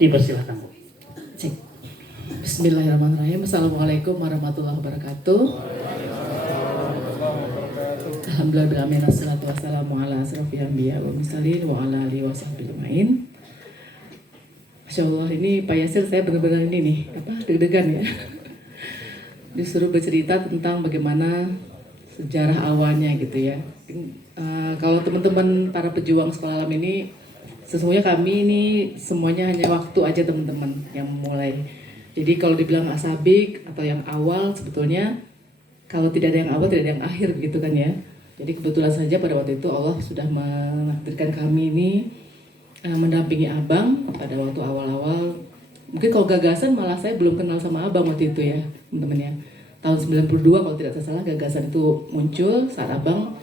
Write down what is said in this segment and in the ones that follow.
Dipersilakan Bu. Cek. Bismillahirrahmanirrahim. Assalamualaikum warahmatullahi wabarakatuh. Alhamdulillah, wassalatu wassalamu ala asrofil anbiya wa mursalin wa ala alihi wa sahbihi ajmain. Masya Allah, ini Pak Yasir saya benar-benar ini nih, deg-degan ya. Disuruh bercerita tentang bagaimana sejarah awalnya gitu ya. Kalau teman-teman para pejuang sekolah alam ini, sesungguhnya kami ini semuanya hanya waktu aja teman-teman yang mulai. Jadi kalau dibilang asabik atau yang awal, sebetulnya kalau tidak ada yang awal tidak ada yang akhir gitu kan ya. Jadi kebetulan saja pada waktu itu Allah sudah menakdirkan kami ini mendampingi Abang pada waktu awal-awal. Mungkin kalau gagasan malah saya belum kenal sama Abang waktu itu ya teman-teman ya. Tahun 92 kalau tidak salah gagasan itu muncul saat Abang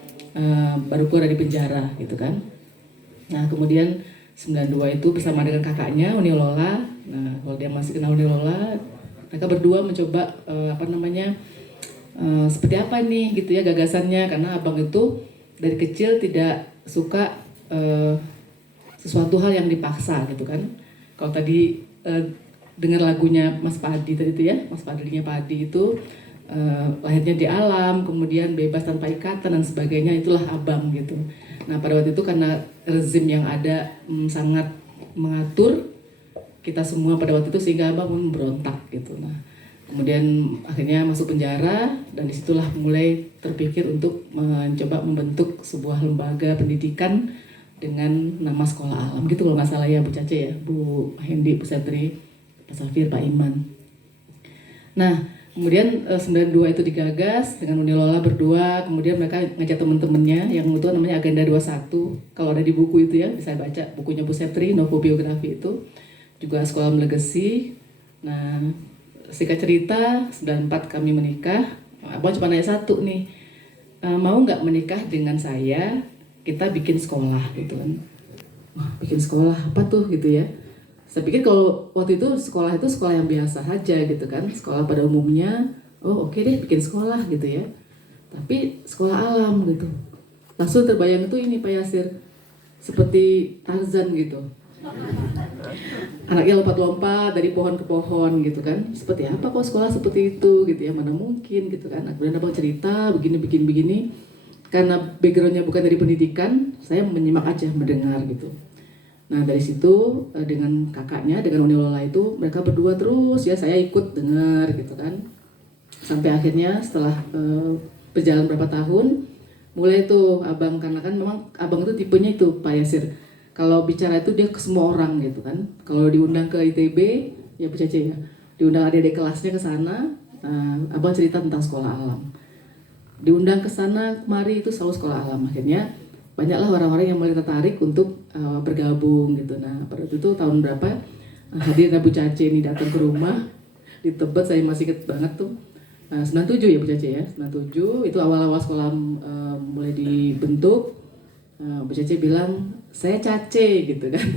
baru keluar dari penjara gitu kan. Nah kemudian 92 itu bersama dengan kakaknya Uni Lola. Nah kalau dia masih kenal Uni Lola, mereka berdua mencoba seperti apa nih gitu ya gagasannya, karena Abang itu dari kecil tidak suka sesuatu hal yang dipaksa gitu kan. Kalau tadi dengar lagunya Mas Padi tadi itu ya, Mas Padinya Padi itu lahirnya di alam, kemudian bebas tanpa ikatan dan sebagainya, itulah Abang gitu. Nah pada waktu itu karena rezim yang ada sangat mengatur kita semua pada waktu itu, sehingga Abang pun berontak gitu. Nah kemudian akhirnya masuk penjara, dan disitulah mulai terpikir untuk mencoba membentuk sebuah lembaga pendidikan dengan nama Sekolah Alam gitu kalau nggak salah ya Bu Caca ya, Bu Hendi, Bu Setri, Pak Safir, Pak Iman. Nah kemudian 92 itu digagas dengan Uni Lola berdua, kemudian mereka ngajak teman-temannya yang itu namanya Agenda 21. Kalau ada di buku itu ya bisa baca bukunya Bu Setri, Novo Biografi itu juga Sekolah Legacy. Nah singkat cerita 94 kami menikah. Abang cuma nanya satu nih, mau nggak menikah dengan saya, kita bikin sekolah gitu kan. Wah bikin sekolah apa tuh gitu ya. Saya pikir kalau waktu itu sekolah yang biasa aja gitu kan, sekolah pada umumnya. Oh oke deh bikin sekolah gitu ya, tapi sekolah alam gitu. Langsung terbayang itu ini Pak Yasir, seperti Tarzan gitu, anaknya lompat-lompat dari pohon ke pohon gitu kan. Seperti apa kok sekolah seperti itu gitu ya, mana mungkin gitu kan. Kemudian Abang cerita begini. Karena backgroundnya bukan dari pendidikan, saya menyimak aja, mendengar gitu. Nah dari situ dengan kakaknya, dengan Uni Lola itu, mereka berdua terus ya, saya ikut dengar gitu kan. Sampai akhirnya setelah berjalan berapa tahun, mulai tuh Abang, karena kan memang Abang itu tipenya itu Pak Yasir, kalau bicara itu dia ke semua orang gitu kan. Kalau diundang ke ITB, ya Bu Cece ya, diundang adik-adik kelasnya ke sana, Abang cerita tentang sekolah alam. Diundang ke sana kemari itu selalu sekolah alam. Akhirnya banyaklah orang-orang yang mulai tertarik untuk bergabung gitu. Nah pada itu tahun berapa hadir Bu Cace ini datang ke rumah di Tebet, saya masih inget banget tuh. 97 ya Bu Cace ya, 97 itu awal-awal sekolah mulai dibentuk. Bu Cace bilang, saya Cace gitu kan.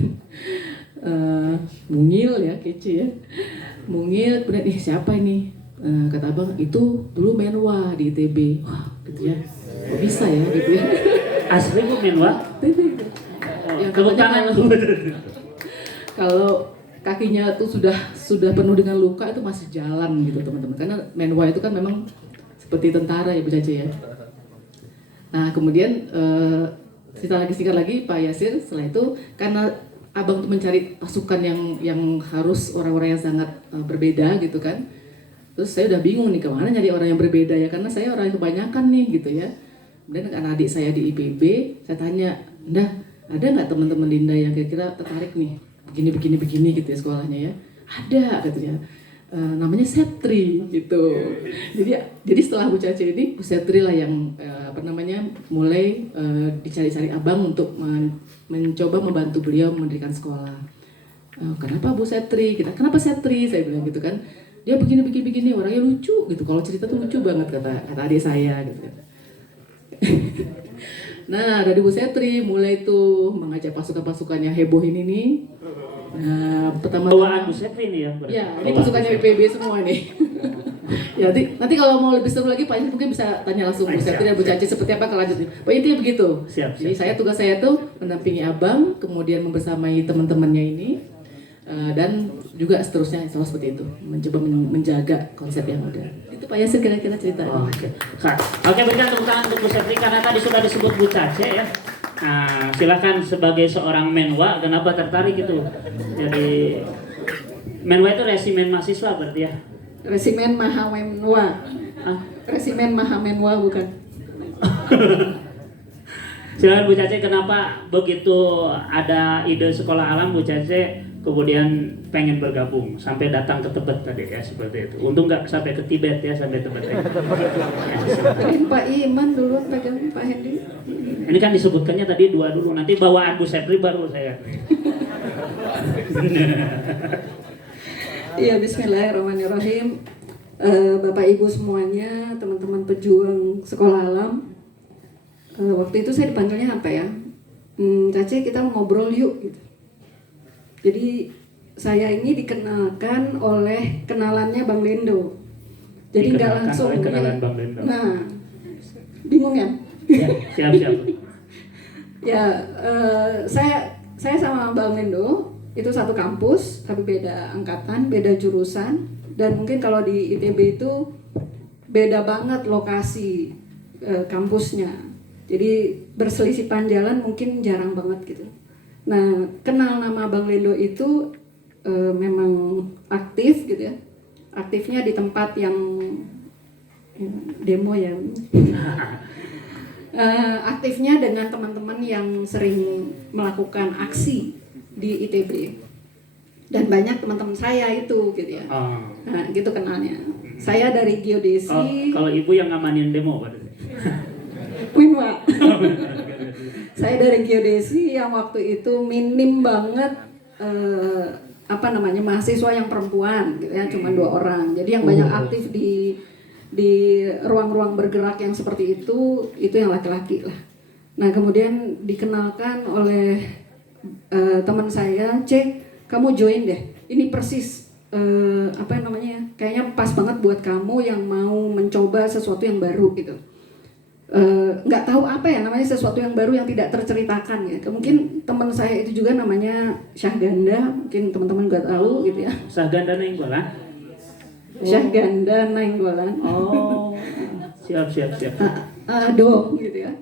Mungil ya, kece ya. Mungil, kemudian siapa ini? Kata Abang, itu dulu Menwa di ITB. Wah gitu ya, kok bisa ya gitu ya. Asli Bu Menwa? Yang katanya kalau kakinya tuh sudah penuh dengan luka itu masih jalan gitu teman-teman. Karena Menwa itu kan memang seperti tentara ya Bu Cace ya. Nah kemudian singkat lagi Pak Yasir, setelah itu karena Abang tuh mencari pasukan yang harus orang-orang yang sangat berbeda gitu kan. Terus saya udah bingung nih kemana nyari orang yang berbeda ya, karena saya orang yang kebanyakan nih gitu ya. Kemudian karena adik saya di IPB, saya tanya, Dah ada nggak teman-teman Dinda yang kira-kira tertarik nih begini gitu ya sekolahnya ya? Ada katanya. Namanya Setri gitu. Jadi setelah Bu Cace ini, Bu Setri lah yang mulai dicari-cari Abang untuk mencoba membantu beliau mendirikan sekolah. Kenapa Bu Setri? Kenapa Setri? Saya bilang gitu kan. Dia begini, orangnya lucu gitu. Kalau cerita tuh lucu banget kata adik saya gitu kan. Nah dari Bu Setri mulai tuh mengajak pasukan-pasukannya heboh ini nih. Nah pertama Bawaan Bu Setri ini ya? Ya ini pasukannya IPB semua nih. Ya nanti kalau mau lebih seru lagi Pak Yasir mungkin bisa tanya langsung Bu Setri dan Bu Cace seperti apa kelanjutnya. Pak intinya begitu. Siap. Jadi tugas saya tuh mendampingi Abang, kemudian membersamai teman-temannya ini. dan juga seterusnya sama seperti itu, mencoba menjaga konsep yang ada. Itu Pak Yasir kira-kira cerita. Oke. Oke, berikan tepuk tangan untuk Bu Sepri karena tadi sudah disebut Bu Cace ya. Nah, silakan sebagai seorang menwa, kenapa tertarik itu? Jadi menwa itu resimen mahasiswa berarti ya? Resimen Mahamenwa. Resimen Mahamenwa bukan. Silakan Bu Cace, kenapa begitu ada ide sekolah alam Bu Cace kemudian pengen bergabung sampai datang ke Tebet tadi ya seperti itu. Untung nggak sampai ke Tibet ya, sampai Tebet ya. Tadi Pak Iman dulu pegang Pak Hendy. Ini kan disebutkannya tadi 2 dulu, nanti bawaan Bu Sepri baru saya. Iya, bismillahirrahmanirrahim. Bapak Ibu semuanya, teman-teman pejuang sekolah alam. Waktu itu saya dipanggilnya apa ya? Cace, kita ngobrol yuk gitu. Jadi saya ini dikenalkan oleh kenalannya Bang Lendo. Jadi nggak langsung kenalan Bang Lendo. Nah, bingung ya? Ya, siap. Ya, saya sama Bang Lendo itu satu kampus, tapi beda angkatan, beda jurusan, dan mungkin kalau di ITB itu beda banget lokasi kampusnya. Jadi berselisipan jalan mungkin jarang banget gitu. Nah, kenal nama Bang Lendo itu memang aktif gitu ya. Aktifnya di tempat yang demo ya. Aktifnya dengan teman-teman yang sering melakukan aksi di ITB, dan banyak teman-teman saya itu gitu ya. Nah, gitu kenalnya. Saya dari geodesi. Kalau ibu yang ngamanin demo berarti. Winwa. Saya dari geodesi yang waktu itu minim banget mahasiswa yang perempuan gitu ya, cuma 2 orang. Jadi yang banyak aktif di ruang-ruang bergerak yang seperti itu yang laki-laki lah. Nah, kemudian dikenalkan oleh teman saya, kamu join deh. Ini persis kayaknya pas banget buat kamu yang mau mencoba sesuatu yang baru gitu. Nggak tahu apa ya namanya, sesuatu yang baru yang tidak terceritakan ya. Mungkin teman saya itu juga namanya Syahganda, mungkin teman-teman nggak tahu gitu ya. Syahganda Nainggolan. Syahganda Nainggolan. Oh, siap. Dong gitu ya.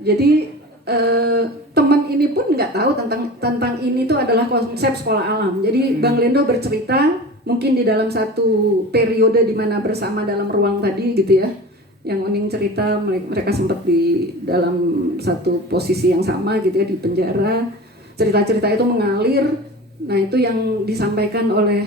Jadi teman ini pun nggak tahu tentang ini tuh adalah konsep sekolah alam. Jadi Bang Lendo bercerita mungkin di dalam satu periode di mana bersama dalam ruang tadi gitu ya. Yang Uning cerita mereka sempat di dalam satu posisi yang sama gitu ya, di penjara. Cerita-cerita itu mengalir. Nah, itu yang disampaikan oleh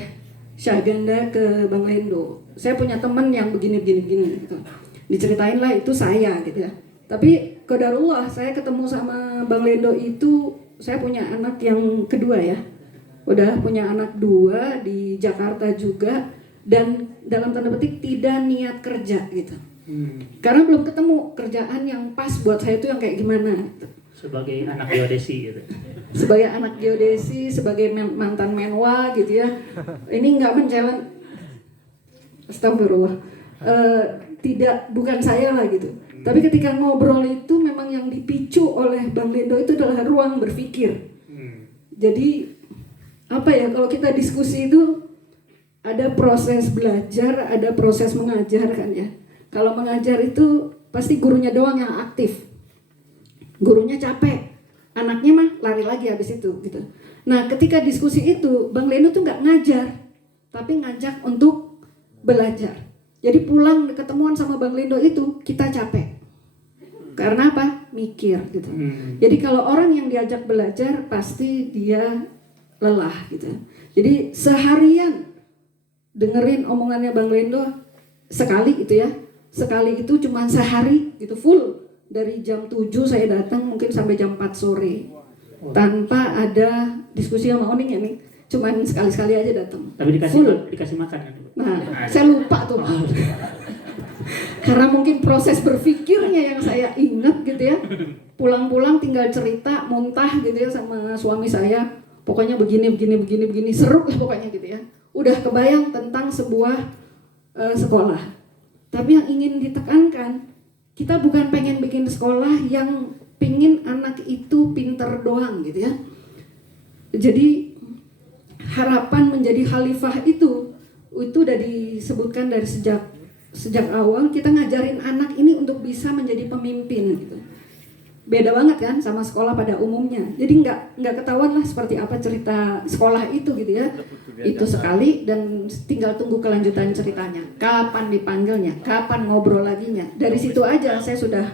Syahganda ke Bang Lendo. Saya punya teman yang begini gitu. Diceritain lah itu saya gitu ya. Tapi qadarullah saya ketemu sama Bang Lendo itu, saya punya anak yang kedua ya. Udah punya anak 2 di Jakarta juga, dan dalam tanda petik tidak niat kerja gitu. Karena belum ketemu kerjaan yang pas buat saya itu yang kayak gimana gitu. Sebagai anak geodesi gitu. Sebagai anak geodesi, sebagai mantan menwa gitu ya. Ini nggak menjalan, astagfirullah. Bukan saya lah gitu. Tapi ketika ngobrol itu memang yang dipicu oleh Bang Lendo itu adalah ruang berpikir. Jadi apa ya, kalau kita diskusi itu ada proses belajar, ada proses mengajar kan ya. Kalau mengajar itu pasti gurunya doang yang aktif. Gurunya capek, anaknya mah lari lagi habis itu gitu. Nah, ketika diskusi itu Bang Lendo tuh nggak ngajar, tapi ngajak untuk belajar. Jadi pulang ketemuan sama Bang Lendo itu kita capek. Karena apa? Mikir gitu. Jadi kalau orang yang diajak belajar pasti dia lelah gitu. Jadi seharian dengerin omongannya Bang Lendo sekali gitu ya. Sekali itu cuma sehari gitu full. Dari jam 7 saya datang mungkin sampai jam 4 sore. Tanpa ada diskusi sama Oning ya nih. Cuman sekali-sekali aja datang. Tapi dikasih makan kan? Nah, saya lupa tuh. Karena mungkin proses berpikirnya yang saya ingat gitu ya. Pulang-pulang tinggal cerita, muntah gitu ya sama suami saya. Pokoknya begini, seru lah pokoknya gitu ya. Udah kebayang tentang sebuah sekolah. Tapi yang ingin ditekankan, kita bukan pengen bikin sekolah yang pingin anak itu pinter doang gitu ya. Jadi harapan menjadi khalifah itu udah disebutkan dari sejak awal. Kita ngajarin anak ini untuk bisa menjadi pemimpin gitu. Beda banget kan sama sekolah pada umumnya. Jadi nggak ketahuan lah seperti apa cerita sekolah itu gitu ya. Itu sekali dan tinggal tunggu kelanjutan ceritanya. Kapan dipanggilnya, kapan ngobrol laginya. Dari situ aja saya sudah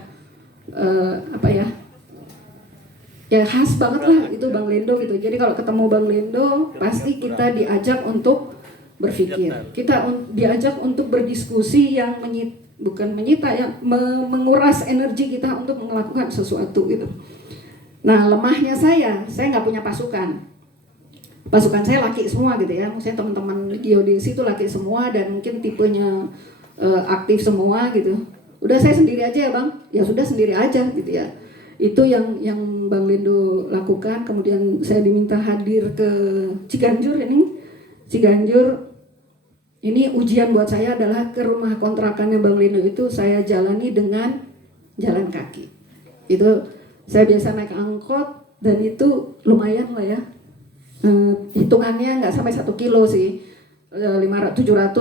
ya khas banget lah itu Bang Lendo gitu. Jadi kalau ketemu Bang Lendo pasti kita diajak untuk berpikir. Kita diajak untuk berdiskusi yang menguras energi kita untuk melakukan sesuatu gitu. Nah, lemahnya saya nggak punya pasukan. Pasukan saya laki semua gitu ya. Maksudnya teman-teman geodesi itu laki semua dan mungkin tipenya aktif semua gitu. Udah saya sendiri aja ya Bang. Ya sudah sendiri aja gitu ya. Itu yang Bang Lendo lakukan. Kemudian saya diminta hadir ke Ciganjur ini. Ciganjur ini ujian buat saya adalah ke rumah kontrakannya Bang Lendo itu saya jalani dengan jalan kaki. Itu saya biasa naik angkot dan itu lumayan lah ya. Hitungannya nggak sampai 1 kilo sih, 700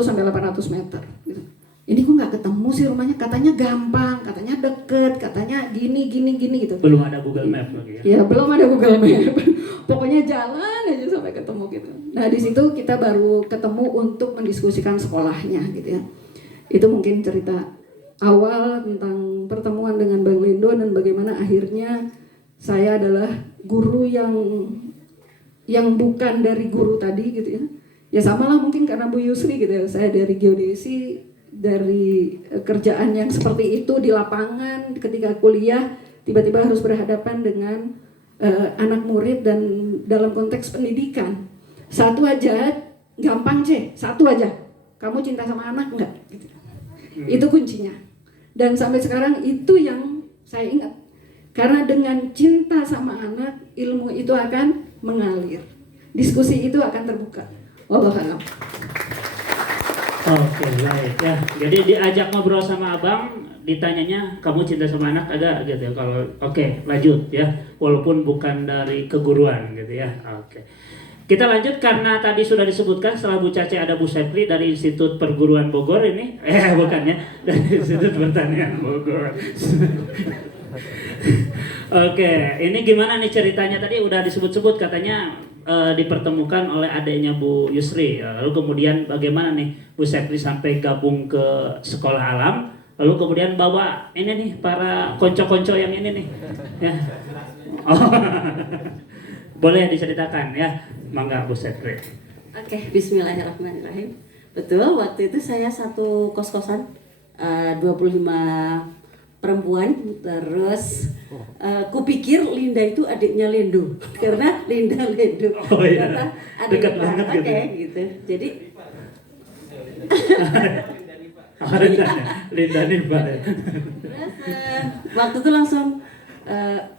sampai 800 meter. Gitu. Ini kok nggak ketemu sih rumahnya? Katanya gampang, katanya deket, katanya gini gitu. Belum ada Google Map lagi ya? Ya belum ada Google Map. Pokoknya jalan aja sampai ketemu gitu. Nah di situ kita baru ketemu untuk mendiskusikan sekolahnya gitu ya. Itu mungkin cerita awal tentang pertemuan dengan Bang Lendo dan bagaimana akhirnya saya adalah guru yang bukan dari guru tadi gitu ya. Ya sama lah mungkin karena Bu Yusri gitu ya. Saya dari geodesi, dari kerjaan yang seperti itu di lapangan ketika kuliah tiba-tiba harus berhadapan dengan anak murid dan dalam konteks pendidikan. Satu aja gampang satu aja. Kamu cinta sama anak enggak? Gitu. Itu kuncinya. Dan sampai sekarang itu yang saya ingat. Karena dengan cinta sama anak, ilmu itu akan mengalir. Diskusi itu akan terbuka. Wallahu a'lam. Oke, baik ya. Jadi diajak ngobrol sama abang, ditanyanya kamu cinta sama anak agak gitu ya. Kalau oke, lanjut ya. Walaupun bukan dari keguruan gitu ya. Oke. Kita lanjut karena tadi sudah disebutkan setelah Bu Cace ada Bu Sepri dari Institut Perguruan Bogor ini. Bukan ya, dari Institut Pertanian Bogor. Oke, ini gimana nih ceritanya? Tadi udah disebut-sebut katanya dipertemukan oleh adiknya Bu Yusri. Lalu kemudian bagaimana nih Bu Sepri sampai gabung ke sekolah alam? Lalu kemudian bawa ini nih para konco-konco yang ini nih. Ya. Oh. Boleh diceritakan ya. Mangga Bu Sepri. Oke, bismillahirrahmanirrahim. Betul, waktu itu saya satu kos-kosan 25 perempuan, terus kupikir Linda itu adiknya Lendo karena Linda Lendo. Oh iya, dekat banget gitu. Oke, gitu. Jadi Linda nih Pak. terus waktu itu langsung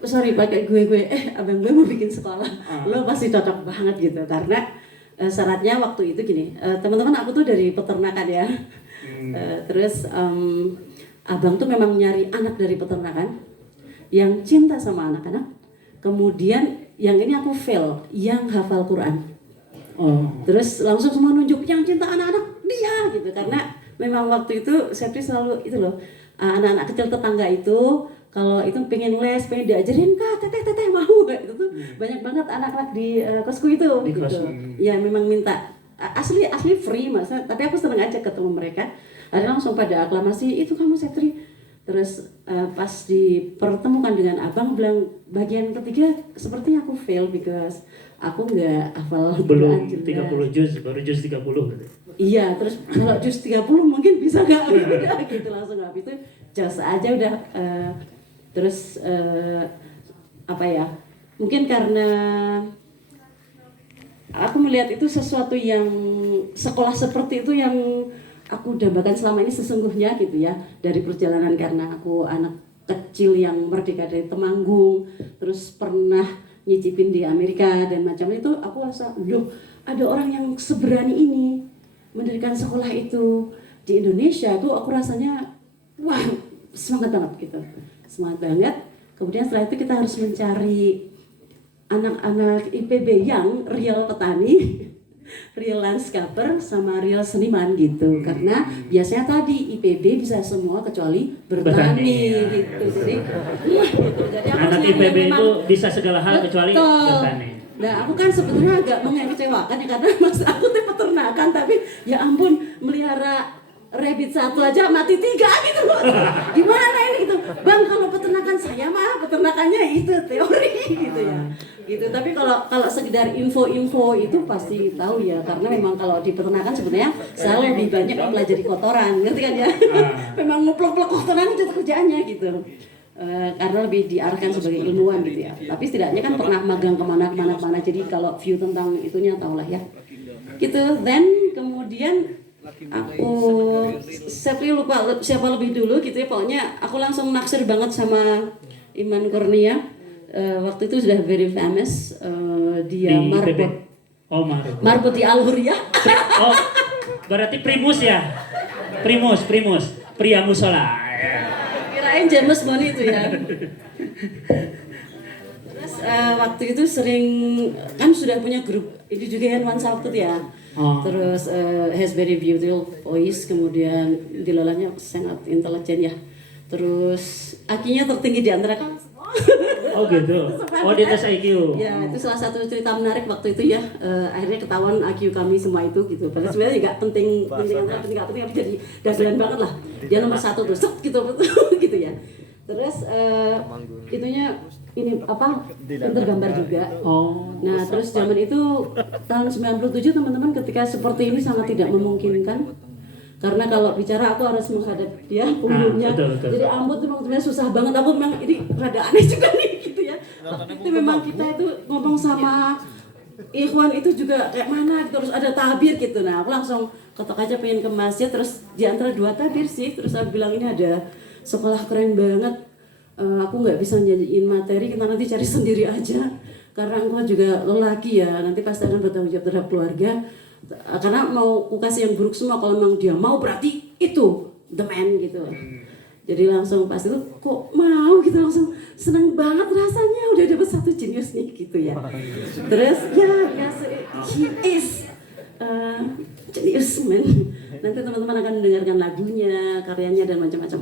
sorry pakai gue abang gue mau bikin sekolah, lo pasti cocok banget gitu karena syaratnya waktu itu gini, teman-teman aku tuh dari peternakan ya. Terus abang tuh memang nyari anak dari peternakan yang cinta sama anak-anak. Kemudian yang ini aku fail, yang hafal Quran. Terus langsung semua nunjuk yang cinta anak-anak dia gitu karena memang waktu itu Sepri selalu itu loh, anak-anak kecil tetangga itu kalau itu pengen les, pengen diajarin kak, teteh mau itu tuh banyak banget anak-anak di kosku itu Di gitu. kos. Ya memang minta asli free mas, tapi aku seneng aja ketemu mereka. Ada langsung pada aklamasi itu kamu Sepri. Terus pas dipertemukan dengan abang bilang bagian ketiga sepertinya aku fail because aku nggak hafal Belum Quran 30 juz, baru juz 30 gitu. Iya, terus kalau jus 30 mungkin bisa nggak? Udah gitu langsung habis itu jos aja udah. Terus apa ya? Mungkin karena aku melihat itu sesuatu yang sekolah seperti itu yang aku dambakan selama ini sesungguhnya gitu ya, dari perjalanan karena aku anak kecil yang merdeka dari Temanggung, terus pernah nyicipin di Amerika dan macam itu, aku rasa, loh ada orang yang seberani ini mendirikan sekolah itu di Indonesia tuh, aku rasanya wah semangat banget gitu, semangat banget. Kemudian setelah itu kita harus mencari anak-anak IPB yang real petani real landscaper sama real seniman gitu. Karena biasanya tadi IPB bisa semua kecuali bertani gitu. Jadi jadi aku Anak nyari yang IPB memang- itu bisa segala hal kecuali Betul. bertani. Nah, aku kan sebenarnya agak mengecewakan ya karena mas aku tuh peternakan tapi ya ampun melihara rabbit satu aja mati 3 gitu. Gimana ini gitu. Bang, kalau peternakan saya mah peternakannya itu teori gitu ya. Gitu. Tapi kalau sekedar info-info itu pasti tahu ya karena memang kalau di peternakan sebenarnya saya lebih banyak mempelajari kotoran, ngerti kan ya? Memang nguplok-plok kotoran itu kerjaannya gitu. Karena lebih diarahkan sebagai ilmuwan gitu ya. Tapi setidaknya kan pernah magang kemana-mana. Jadi kalau view tentang itunya tau lah ya. Gitu. Then kemudian aku saya lupa siapa lebih dulu gitu ya. Pokoknya aku langsung naksir banget sama Iman Kurnia. Waktu itu sudah very famous. Dia Di IPB. marbot. Oh, marbot. Marbot di Al-Hurriyah. Oh, berarti primus ya? Primus. Pria musola. Ya. Kirain James Bond itu ya. Terus waktu itu sering kan sudah punya grup ini juga kan One Salted ya. Oh. Terus has very beautiful voice, kemudian dilolanya sangat intelijen ya. Terus akinya tertinggi di antara kan. Oh gitu. Oh di tes IQ. Ya itu salah satu cerita menarik waktu itu ya. Akhirnya ketahuan IQ kami semua itu gitu. Padahal sebenarnya nggak penting nggak penting tapi jadi dagelan banget lah. Dia nomor 1 tuh set gitu gitu ya. Terus itunya ini apa pinter gambar juga. Oh. Nah terus zaman itu tahun 97 teman-teman ketika seperti ini sangat tidak memungkinkan. Karena kalau bicara aku harus menghadap dia punggungnya. Betul. Jadi ampun tuh memang susah banget. Aku memang ini rada aneh juga nih gitu ya. Itu memang kita itu ngomong sama Ikhwan itu juga kayak mana gitu, terus ada tabir gitu. Nah aku langsung ketok aja pengen ke masjid, terus di antara 2 tabir sih. Terus aku bilang ini ada sekolah keren banget. Aku nggak bisa nyanyiin materi, kita nanti cari sendiri aja. Karena engkau juga lelaki ya, nanti pasti akan bertanggung jawab terhadap keluarga. Karena mau aku kasih yang buruk semua, kalau memang dia mau berarti itu the man gitu. Jadi langsung pas itu kok mau gitu, langsung seneng banget rasanya udah dapet satu jenius nih gitu ya. Terus ya he is jenius man. Nanti teman-teman akan mendengarkan lagunya, karyanya dan macam-macam.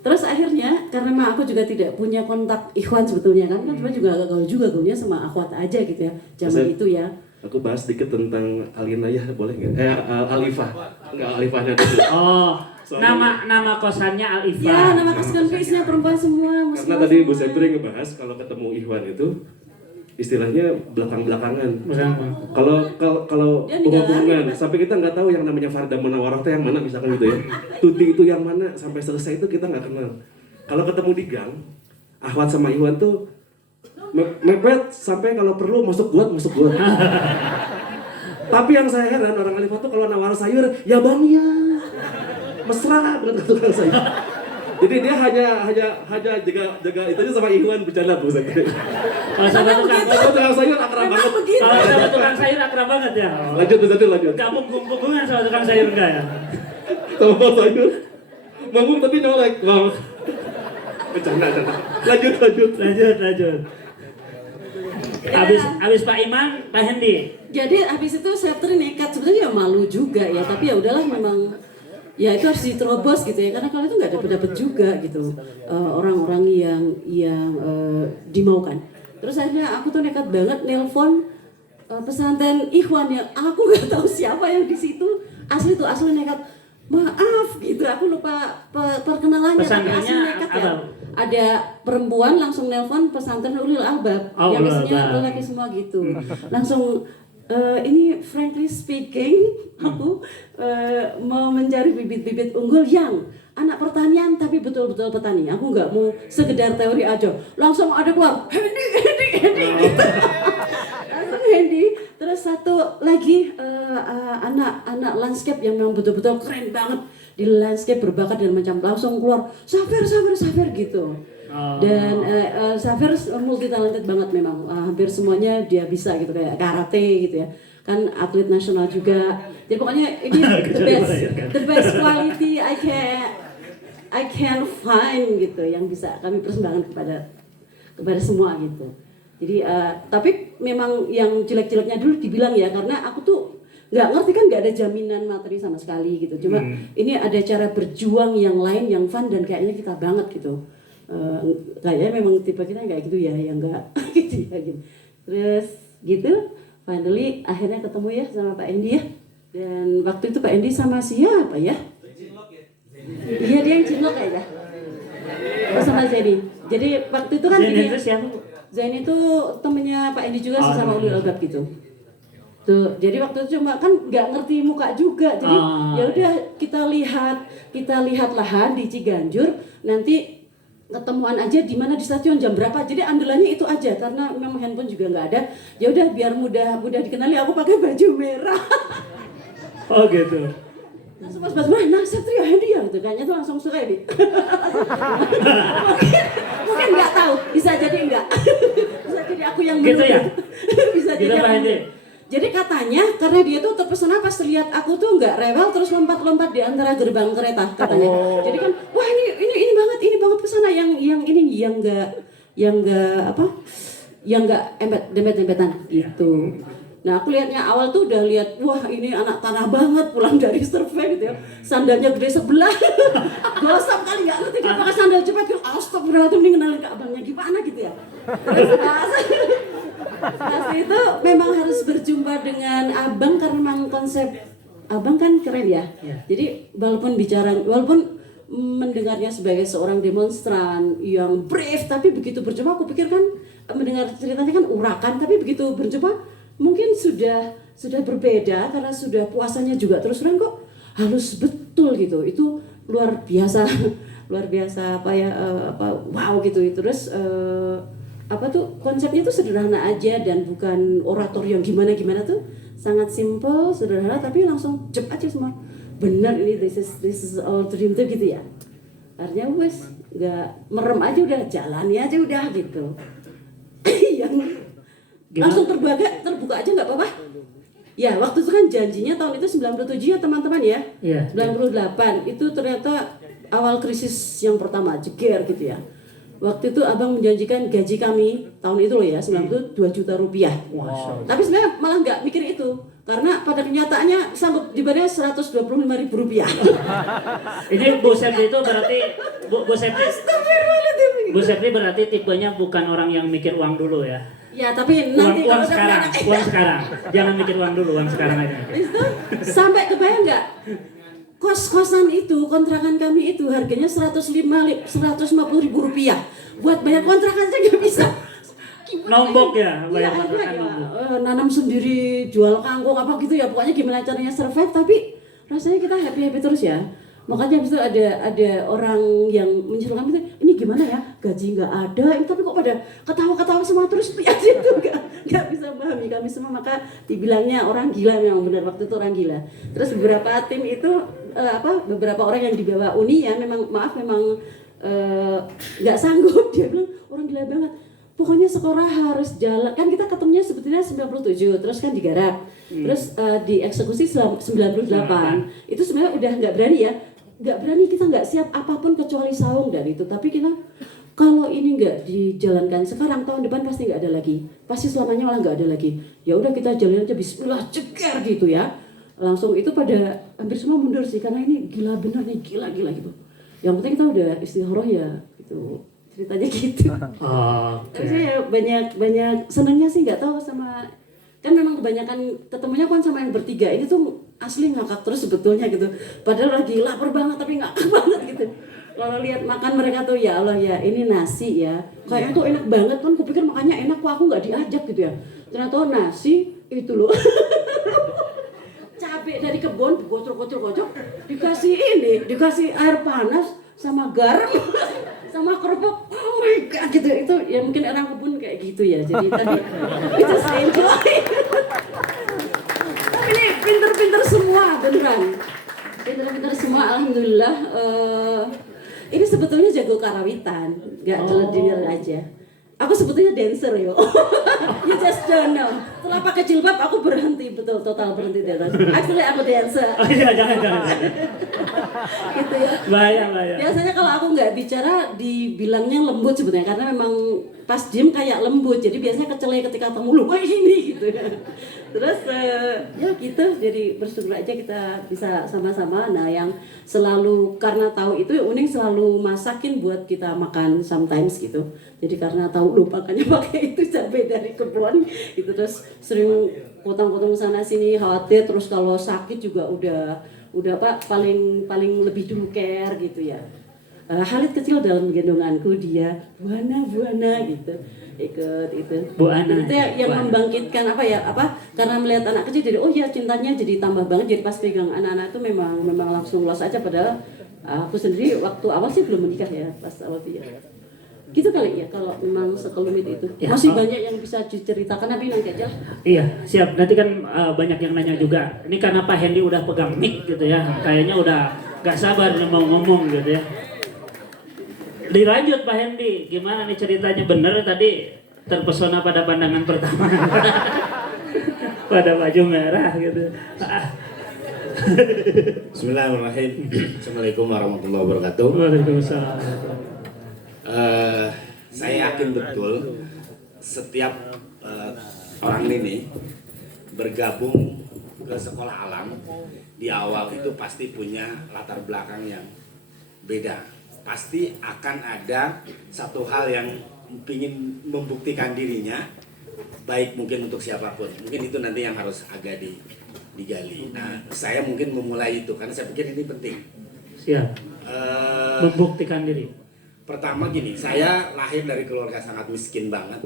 Terus akhirnya karena aku juga tidak punya kontak Ikhwan sebetulnya kan sebenarnya juga agak gaul juga gaulnya sama akhwat aja gitu ya zaman itu ya. Aku bahas sedikit tentang Alinayah boleh nggak? Alifah, nggak Alifahnya dulu. Oh, nama kosannya Alifah. Ya, nama kosan isinya perempuan semua. Karena tadi Bu Sepri ngebahas kalau ketemu Ikhwan itu istilahnya belakang-belakangan. Kalau Dia ninggalin, hubungan Pak. sampai kita nggak tahu yang namanya Farda Munawarah itu yang mana misalkan gitu ya. Tuti itu yang mana sampai selesai itu kita nggak kenal. Kalau ketemu di gang, Ahwat sama Ikhwan tuh mepet sampai kalau perlu masuk got. Tapi yang saya heran orang Alifah tuh kalau nawar sayur ya bang ya mesra bener tukang sayur. Jadi dia hanya jaga itu aja sama Ikhwan bercanda Bu Sepri. Kalau sama Tukang sayur akrab Memang banget. begitu. Kalau sama tukang sayur akrab banget ya. Lanjut. Gak punggung-punggungan sama tukang sayur enggak ya? Sama sayur. Manggung tapi nyolek. Bang. Bercanda. Lanjut. Habis Pak Iman, Pak Hendi. Jadi habis itu saya nekat sebenarnya ya malu juga ya, tapi ya udahlah memang ya itu harus diterobos gitu ya karena kalau itu nggak dapat juga gitu orang-orang yang dimaukan. Terus akhirnya aku tuh nekat banget nelpon pesantren Ikhwan yang aku nggak tahu siapa yang di situ asli nekat maaf gitu aku lupa perkenalannya tapi asli Pesantrennya nekat ya. apa? Ada perempuan langsung nelpon pesantren Ulil Albab Oh, yang Ulil isinya Albab. lelaki semua gitu langsung ini frankly speaking aku mau mencari bibit-bibit unggul yang anak pertanian tapi betul-betul petani. Aku nggak mau sekedar teori aja. Langsung ada keluar Hendy gitu. Langsung Hendy. Terus satu lagi anak landscape yang memang betul-betul keren banget di landscape berbakat dan macam langsung keluar Safir gitu. Dan Safir multi talented banget memang hampir semuanya dia bisa gitu kayak karate gitu ya kan atlet nasional juga jadi pokoknya ini the best quality I can find gitu yang bisa kami persembahkan kepada semua gitu jadi tapi memang yang jelek-jeleknya dulu dibilang ya karena aku tuh nggak ngerti kan, nggak ada jaminan materi sama sekali gitu. Cuma ini ada cara berjuang yang lain yang fun dan kayaknya kita banget gitu. Kayaknya memang tipe kita kayak gitu ya, yang nggak gitu ya gitu. Terus gitu, finally akhirnya ketemu ya sama Pak Endi ya. Dan waktu itu Pak Endi sama siapa ya? Iya, dia yang cinlok kayaknya. Oh, sama Zeni. Jadi waktu itu kan Zeni itu siapa, Bu? Zeni itu temennya Pak Endi juga, sesama ulil albab gitu. Tuh, jadi waktu itu cuma kan nggak ngerti muka juga, jadi ya udah kita lihat lahan di Ciganjur, nanti ketemuan aja di mana di stasiun jam berapa. Jadi andalannya itu aja karena memang handphone juga nggak ada. Ya udah biar mudah dikenali, aku pakai baju merah. Oh gitu. Langsung pas nah Satria Hendy ya gitu, kayaknya tuh langsung suka ya. mungkin nggak tahu, bisa jadi enggak. Bisa jadi aku yang Gitu ya? Bisa Gitu, jadi Pak aku. Hendy? Jadi katanya karena dia tuh terpesona pas lihat aku tuh nggak rewel terus lompat-lompat di antara gerbang kereta katanya. Jadi kan wah ini banget pesona yang ini yang nggak dempet-dempetan gitu. Nah aku lihatnya awal tuh udah lihat wah ini anak tanah banget pulang dari survei gitu ya, sandalnya gede sebelah. Gosok kali nggak ngerti dia pakai sandal cepet gitu. Astagfirullahaladzim, ini kenalin ke abangnya gimana gitu ya. Terus pas itu memang harus berjumpa dengan abang karena memang konsep abang kan keren ya. Jadi walaupun mendengarnya sebagai seorang demonstran yang brave, tapi begitu berjumpa aku pikir kan mendengar ceritanya kan urakan, tapi begitu berjumpa mungkin sudah berbeda karena sudah puasanya juga terus terang kok halus betul gitu. Itu luar biasa wow gitu. Terus konsepnya tuh sederhana aja dan bukan orator yang gimana tuh, sangat simple, sederhana tapi langsung jep aja semua. Benar ini this is all dream tuh gitu ya. Artinya wes nggak merem aja udah, jalani aja udah gitu. Yang langsung terbuka aja nggak apa-apa. Ya waktu itu kan janjinya tahun itu 97 ya teman-teman ya. 98 itu ternyata awal krisis yang pertama jeger gitu ya. Waktu itu abang menjanjikan gaji kami tahun itu loh ya 92 juta rupiah. Wow. Tapi sebenarnya malah nggak mikir itu karena pada kenyataannya sanggup dibayar 125.000 rupiah. Ini Bu Septi itu berarti Bu Septi berarti tipenya bukan orang yang mikir uang dulu ya. Ya tapi nanti uang sekarang. Jangan mikir uang dulu, uang sekarang aja. Itu sampai kebayang nggak? Kos-kosan itu, kontrakan kami itu harganya 150.000 rupiah. Buat bayar kontrakan aja nggak bisa. Nombok ya, bayar Iya, kontrakan nombok. nanam sendiri, jual kangkung apa gitu ya. Pokoknya gimana caranya survive, tapi rasanya kita happy terus ya. Makanya habis itu ada orang yang menyerukan itu, ini gimana ya, gaji nggak ada, tapi kok pada ketawa-ketawa semua terus ya itu nggak bisa memahami kami semua, maka dibilangnya orang gila, memang benar waktu itu orang gila. Terus beberapa tim itu beberapa orang yang dibawa Uni ya memang nggak sanggup, dia bilang orang gila banget. Pokoknya sekolah harus jalan, kan kita ketemunya sebetulnya 97, terus kan digarap, terus dieksekusi 98. Itu sebenarnya udah nggak berani ya, kita nggak siap apapun kecuali saung dan itu. Tapi kita kalau ini nggak dijalankan sekarang, tahun depan pasti nggak ada lagi, pasti selamanya malah nggak ada lagi. Ya udah kita jalan aja, Bismillah, ceker gitu ya. Langsung itu pada hampir semua mundur sih, karena ini gila bener nih, gila gitu. Yang penting kita udah istikharah ya gitu. Ceritanya gitu. Tapi saya banyak senangnya sih, nggak tahu sama, kan memang kebanyakan ketemunya kan sama yang bertiga ini tuh asli ngakak terus sebetulnya gitu. Padahal lagi lapar banget tapi ngakak banget gitu. Kalau lihat makan mereka tuh ya Allah ya, ini nasi ya, kayaknya tuh enak banget kan, kupikir makanya enak kok aku nggak diajak gitu ya. Ternyata nasi itu loh. Cabai dari kebun digocok-gocok, dikasih air panas sama garam sama kerupuk, oh my god gitu. Itu ya mungkin orang kebun kayak gitu ya, jadi tadi we just enjoy. Tapi ini pinter-pinter semua beneran, pinter-pinter semua alhamdulillah. Ini sebetulnya jago karawitan, nggak denger aja. Aku sebetulnya dancer yo. You just don't know. Setelah pakai jilbab aku berhenti, total berhenti dancer. Actually aku dancer. Oh iya, jangan. Gitu ya. Bahaya. Biasanya kalau aku nggak bicara dibilangnya lembut sebetulnya, karena memang pas diem kayak lembut. Jadi biasanya kecelai ketika temu lu, wah ini gitu. Terus ya gitu, jadi bersyukur aja kita bisa sama-sama. Nah yang selalu karena tahu itu Uning selalu masakin buat kita makan sometimes gitu. Jadi karena tahu lupa makanya pakai itu cabai dari kebun itu, terus sering potong-potong sana sini, khawatir terus kalau sakit juga udah Pak paling lebih dulu care gitu ya. Khalid kecil dalam gendonganku dia buana gitu ikut itu. Bu Ana. Itu yang Bu Ana. membangkitkan karena melihat anak kecil jadi oh ya cintanya jadi tambah banget, jadi pas pegang anak-anak itu memang langsung los aja, padahal aku sendiri waktu awal sih belum menikah ya pas awal dia. Gitu kali ya kalau memang sekelumit itu. Ya, Masih banyak yang bisa diceritakan tapi nanti aja. Iya, siap. Nanti kan banyak yang nanya juga. Ini karena Pak Hendy udah pegang mic gitu ya. Kayaknya udah gak sabar nih mau ngomong gitu ya. Dilanjut Pak Hendy, gimana nih ceritanya? Bener tadi terpesona pada pandangan pertama. Pada baju merah gitu. Bismillahirrahmanirrahim. Assalamualaikum warahmatullahi wabarakatuh. Waalaikumsalam. Saya yakin betul setiap orang ini bergabung ke sekolah alam di awal itu pasti punya latar belakang yang beda. Pasti akan ada satu hal yang ingin membuktikan dirinya, baik mungkin untuk siapapun. Mungkin itu nanti yang harus agak digali. Nah, saya mungkin memulai itu karena saya pikir ini penting. Siap. Membuktikan diri. Pertama gini, saya lahir dari keluarga sangat miskin banget.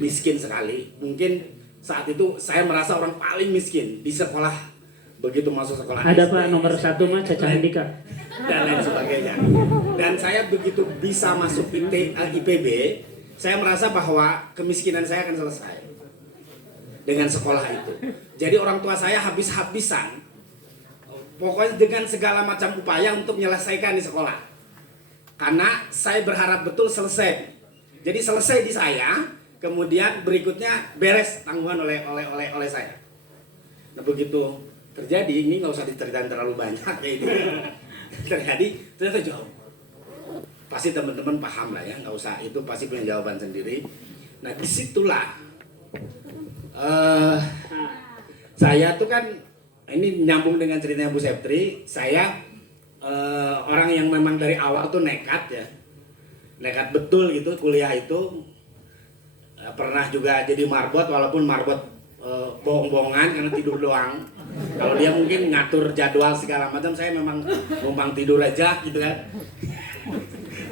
Miskin sekali. Mungkin saat itu saya merasa orang paling miskin di sekolah. Begitu masuk sekolah Ada SD, Pak nomor 1 mah Caca Handika. dan lain sebagainya. Dan saya begitu bisa masuk IPB, saya merasa bahwa kemiskinan saya akan selesai dengan sekolah itu. Jadi orang tua saya habis-habisan, pokoknya dengan segala macam upaya untuk menyelesaikan di sekolah. Karena saya berharap betul selesai. Jadi selesai di saya, kemudian berikutnya beres tanggungan oleh saya. Nah begitu terjadi, ini nggak usah diceritain terlalu banyak ya itu. Terjadi ternyata jauh. Pasti teman-teman paham lah ya, nggak usah, itu pasti punya jawaban sendiri. Nah disitulah saya tuh kan ini nyambung dengan ceritanya Bu Septri. Saya orang yang memang dari awal tuh nekat ya, nekat betul gitu kuliah itu. Pernah juga jadi marbot, walaupun marbot bohong-bohongan karena tidur doang. Kalau dia mungkin ngatur jadwal segala macam, saya memang numpang tidur aja gitu kan.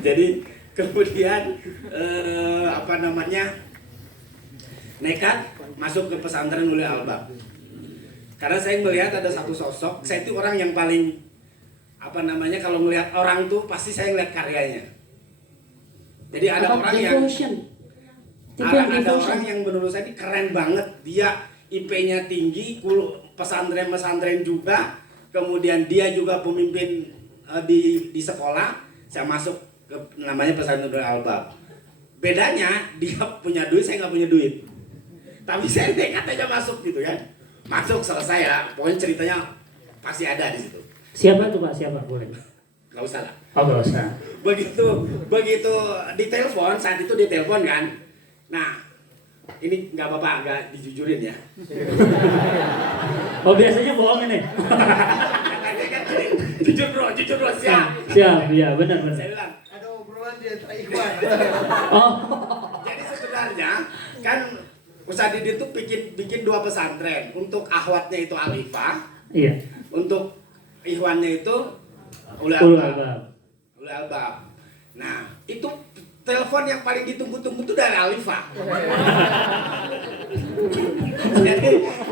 Jadi kemudian nekat masuk ke pesantren Ulil Albab. Karena saya melihat ada satu sosok, saya itu orang yang paling kalau melihat orang tuh pasti saya ngeliat karyanya. Jadi ada orang yang ada orang yang menurut saya ini keren banget, dia IP-nya tinggi, pesantren juga, kemudian dia juga pemimpin di sekolah. Saya masuk ke namanya pesantren Ulil Albab. Bedanya dia punya duit, saya nggak punya duit. Tapi saya nekat aja masuk gitu kan. Masuk selesai ya, pokoknya ceritanya pasti ada di situ. Siapa tuh Pak? Siapa? Boleh? Nggak usah lah. Oh nggak usah. Begitu ditelepon, saat itu ditelepon kan. Nah, ini nggak apa-apa, nggak dijujurin ya. Oh biasanya bohong ini. Jujur bro, siap. Siap, ya benar. Saya bilang, Ada obrolan di antara Ikhwan. Oh, jadi sebenarnya kan Ustadz Didi itu bikin 2 pesantren. Untuk akhwatnya itu Alifah, iya. untuk ikhwannya itu Ulil Albab. Nah, itu telepon yang paling ditunggu-tunggu itu dari Alifah.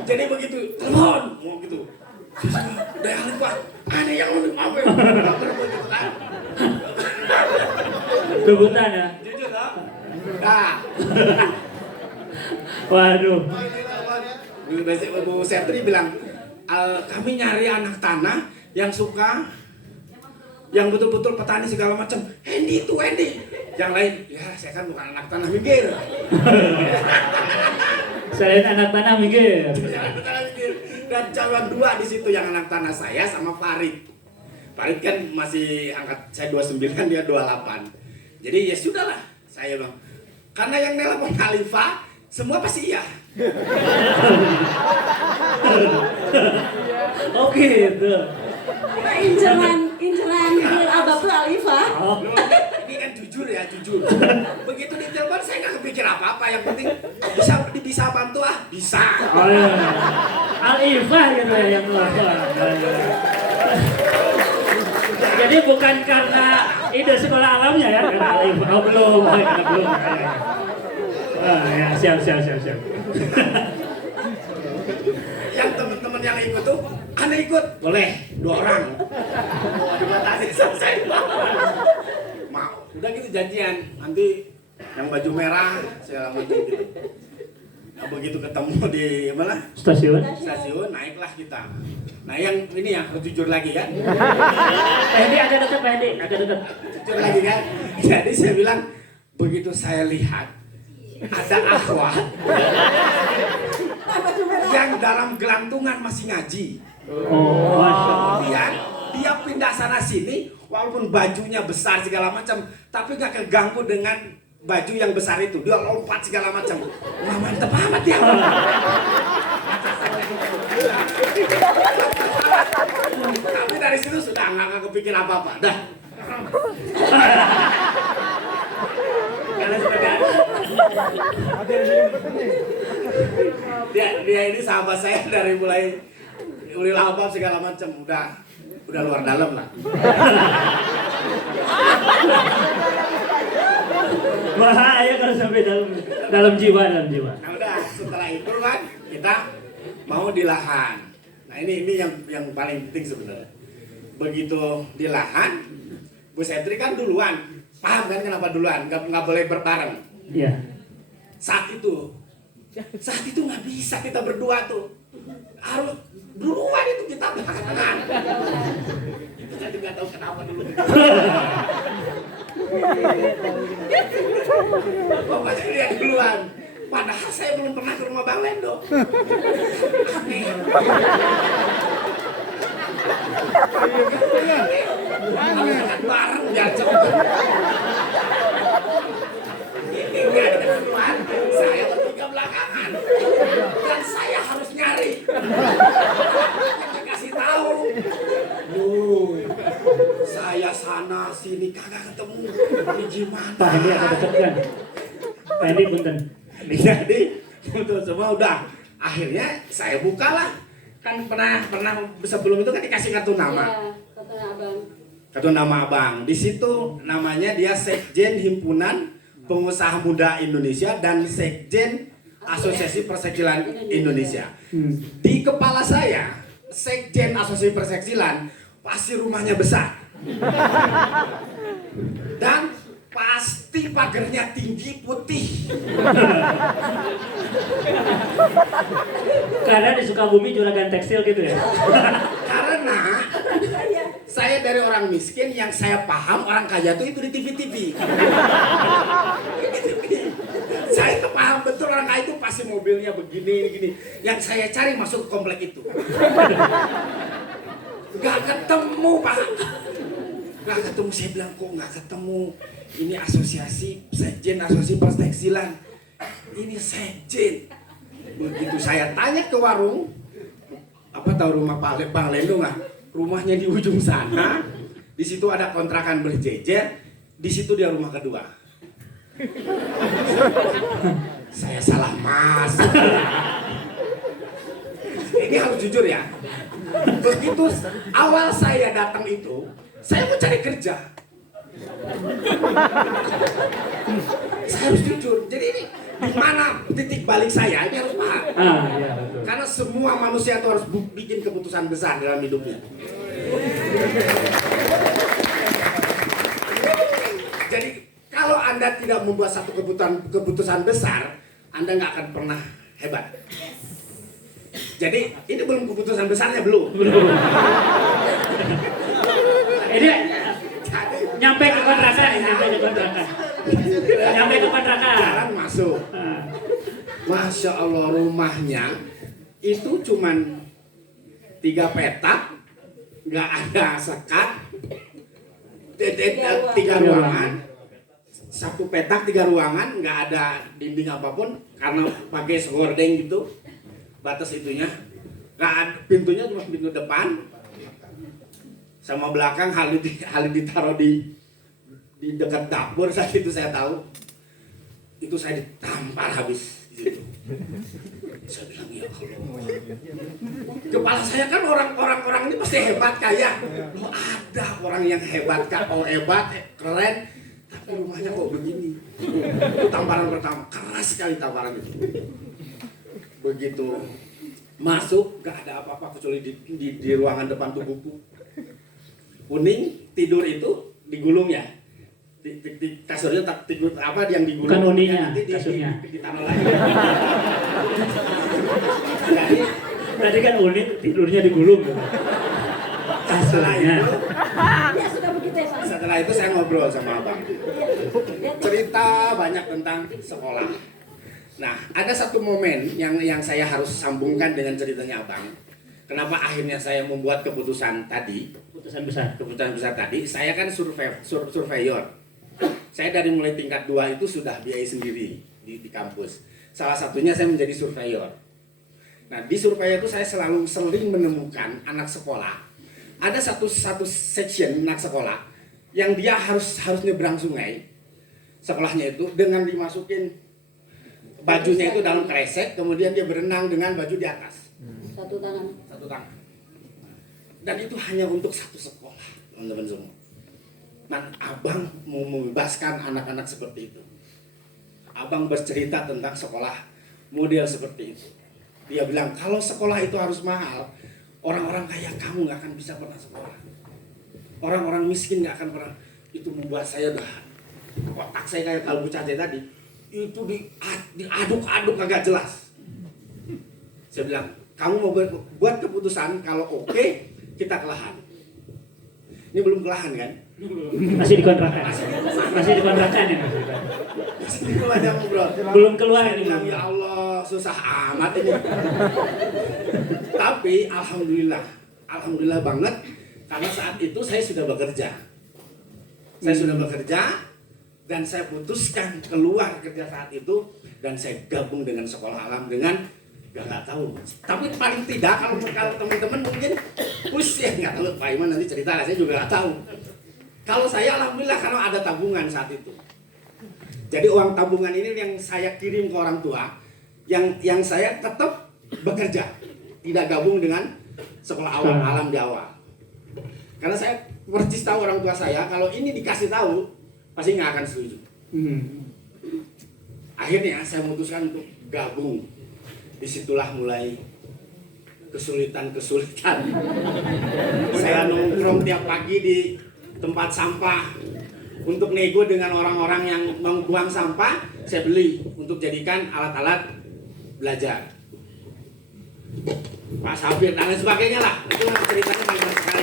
jadi begitu telepon mau gitu. Dari Alifah, ada yang mau begitu kan. Kebutan ya. Jujur lah. Nah. Waduh. Bu Septri bilang, kami nyari anak tanah yang suka, yang betul-betul petani segala macam. Hendy. Yang lain, ya saya kan bukan anak tanah mikir. Selain anak tanah mikir. Dan calon 2 di situ yang anak tanah saya sama Farid. Farid kan masih angkat, saya 29, dia 28. Jadi ya sudahlah, saya bilang. Karena yang nelpon Alifah, semua pasti iya. Oh gitu. Inceran real abang tuh Alifah. Oh. Loh, ini kan jujur ya, jujur. Begitu ditelepon saya nggak kepikir apa-apa, yang penting bisa bantu bisa. Oh iya. Alifah gitu ya yang luar. Jadi bukan karena ide sekolah alamnya ya, karena Alifah. Oh belum, karena belum. Ya, siap. Yang teman-teman yang ikut tuh, Anda ikut? Boleh, 2 orang. Oh, dibatasi selesai. Mau, udah gitu janjian. Nanti yang baju merah, segala macam gitu. Nah, begitu ketemu di mana? Stasiun. Stasiun, naiklah kita. Nah yang ini ya, harus jujur lagi kan? Pak Hendi agak dekat, Pak Hendi, agak dekat. Jujur lagi kan? Jadi saya bilang, begitu saya lihat ada akhwat yang dalam gelantungan masih ngaji. Oh, masya Allah. Kemudian dia pindah sana sini, walaupun bajunya besar segala macam, tapi gak keganggu dengan baju yang besar itu. Dia lompat segala macam. Wah mantep amat ya. Tapi dari situ sudah nggak kepikir apa-apa. Dah. Karena sudah dia ini sahabat saya dari mulai ulil albab segala macam, udah luar dalam lah. Bahaya kalau sampai dalam jiwa. Nah udah setelah itu kan kita mau di lahan. Nah ini yang paling penting sebenarnya. Begitu di lahan, Bu Setri kan duluan, paham kan kenapa duluan? Nggak boleh berbareng. Iya. Saat itu nggak bisa kita berdua tuh, harus duluan itu kita belakangan. Jadi nggak tahu kenapa dulu. Pokoknya dia duluan. Padahal saya belum pernah ke rumah Bang Lendo. Aneh. Harus makan bareng biar cepet. Ini dia duluan, saya bertiga belakangan. Dan saya harus nyari. Dikasih tahu. Saya sana sini kagak ketemu. Ini gimana? Pak Hendi agak dekat kan. Pak Hendi punten. Jadi untuk semua udah. Akhirnya saya bukalah. Kan pernah sebelum itu kan dikasih kartu nama. Iya, kata abang. Kartu nama abang. Di situ namanya dia Sekjen Himpunan Pengusaha Muda Indonesia dan Sekjen Asosiasi Perseksilan Indonesia. Di kepala saya, Sekjen Asosiasi Perseksilan pasti rumahnya besar. Dan pasti pagernya tinggi putih. Karena di Sukabumi juragan tekstil gitu ya. Karena saya dari orang miskin, yang saya paham orang kaya itu di TV-TV. Saya paham betul orang kaya itu pasti mobilnya begini. Yang saya cari masuk ke komplek itu. Gak ketemu Pak. Gak ketemu, saya bilang kok gak ketemu. Ini asosiasi, Sekjen Asosiasi Perseksilan. Ini Sekjen. Begitu saya tanya ke warung, apa tahu rumah Pak Lendo nggak? Rumahnya di ujung sana. Di situ ada kontrakan berjejer. Di situ dia rumah kedua. Saya salah masuk. Ini harus jujur ya. Begitu awal saya datang itu, saya mau cari kerja. Saya harus jujur. Jadi ini di mana titik balik saya ini harus paham. Iya betul. Karena semua manusia itu harus bikin keputusan besar dalam hidupnya. Jadi kalau Anda tidak membuat satu keputusan besar, Anda nggak akan pernah hebat. Jadi ini belum keputusan besarnya belum. Ini nyampe ke kontrakan. Jalan masuk. Masya Allah, rumahnya itu cuman 3 petak, nggak ada sekat, 3 ruangan, satu petak 3 ruangan, nggak ada dinding apapun karena pakai gordeng gitu batas itunya. Nggak ada, pintunya cuma pintu depan sama belakang. Halid ditaruh di dekat dapur. Saat itu saya tahu itu saya ditampar habis di situ. Saya bilang ya Allah, kepala saya kan orang ini pasti hebat kaya. Loh, ada orang yang hebat hebat keren, tapi rumahnya kok begini. Itu tamparan pertama, keras sekali tamparan itu. Begitu masuk gak ada apa-apa kecuali di ruangan depan tuh buku. Kuning tidur itu digulung ya. Di kasurnya tak tidur apa yang digulung. Bukan uninya, nanti kasurnya. Ditaruh lagi. Jadi Tadi kan uni tidurnya digulung. setelah Kasurnya. itu Ya sudah begitu ya. setelah itu saya ngobrol sama abang. Cerita banyak tentang sekolah. Nah, ada satu momen yang saya harus sambungkan dengan ceritanya abang. Kenapa akhirnya saya membuat keputusan tadi? Keputusan besar Tadi, saya kan surveyor. Saya dari mulai tingkat 2 itu sudah biaya sendiri di kampus. Salah satunya saya menjadi surveyor. Nah, di surveyor itu saya sering menemukan anak sekolah. Ada satu section anak sekolah yang dia harus nyebrang sungai. Sekolahnya itu dengan dimasukin bajunya itu dalam kresek, kemudian dia berenang dengan baju di atas. Satu tangan. Dan itu hanya untuk satu sekolah, teman-teman semua. Nah, abang mau membebaskan anak-anak seperti itu. Abang bercerita tentang sekolah model seperti itu. Dia bilang, kalau sekolah itu harus mahal, orang-orang kaya kamu gak akan bisa pernah sekolah. Orang-orang miskin gak akan pernah. Itu membuat saya otak saya kayak kalbu cace tadi. Itu diaduk-aduk agak jelas. Saya bilang, kamu mau buat keputusan, kalau oke, kita kelahan. Ini belum kelahan kan? Masih dikontrakan. Masih dikontrakan ya. Belum ada ngobrol. Belum keluar Saya ini. bilang, ya Allah, susah amat ini. Tapi alhamdulillah banget, karena saat itu saya sudah bekerja. Dan saya putuskan keluar kerja saat itu, dan saya gabung dengan sekolah alam dengan nggak tahu. Tapi paling tidak kalau teman-teman mungkin ya nggak tahu Pak Iman nanti cerita lah, saya juga nggak tahu. Kalau saya alhamdulillah karena ada tabungan saat itu. Jadi uang tabungan ini yang saya kirim ke orang tua, yang saya tetap bekerja, tidak gabung dengan sekolah awal alam di awal. Karena saya persis tahu orang tua saya kalau ini dikasih tahu pasti nggak akan setuju. Akhirnya saya memutuskan untuk gabung. Disitulah mulai kesulitan. Saya nongkrong tiap pagi di tempat sampah untuk nego dengan orang-orang yang membuang sampah. Saya beli untuk jadikan alat-alat belajar. Pak Safir dan lain sebagainya lah. Itu ceritanya banyak sekali.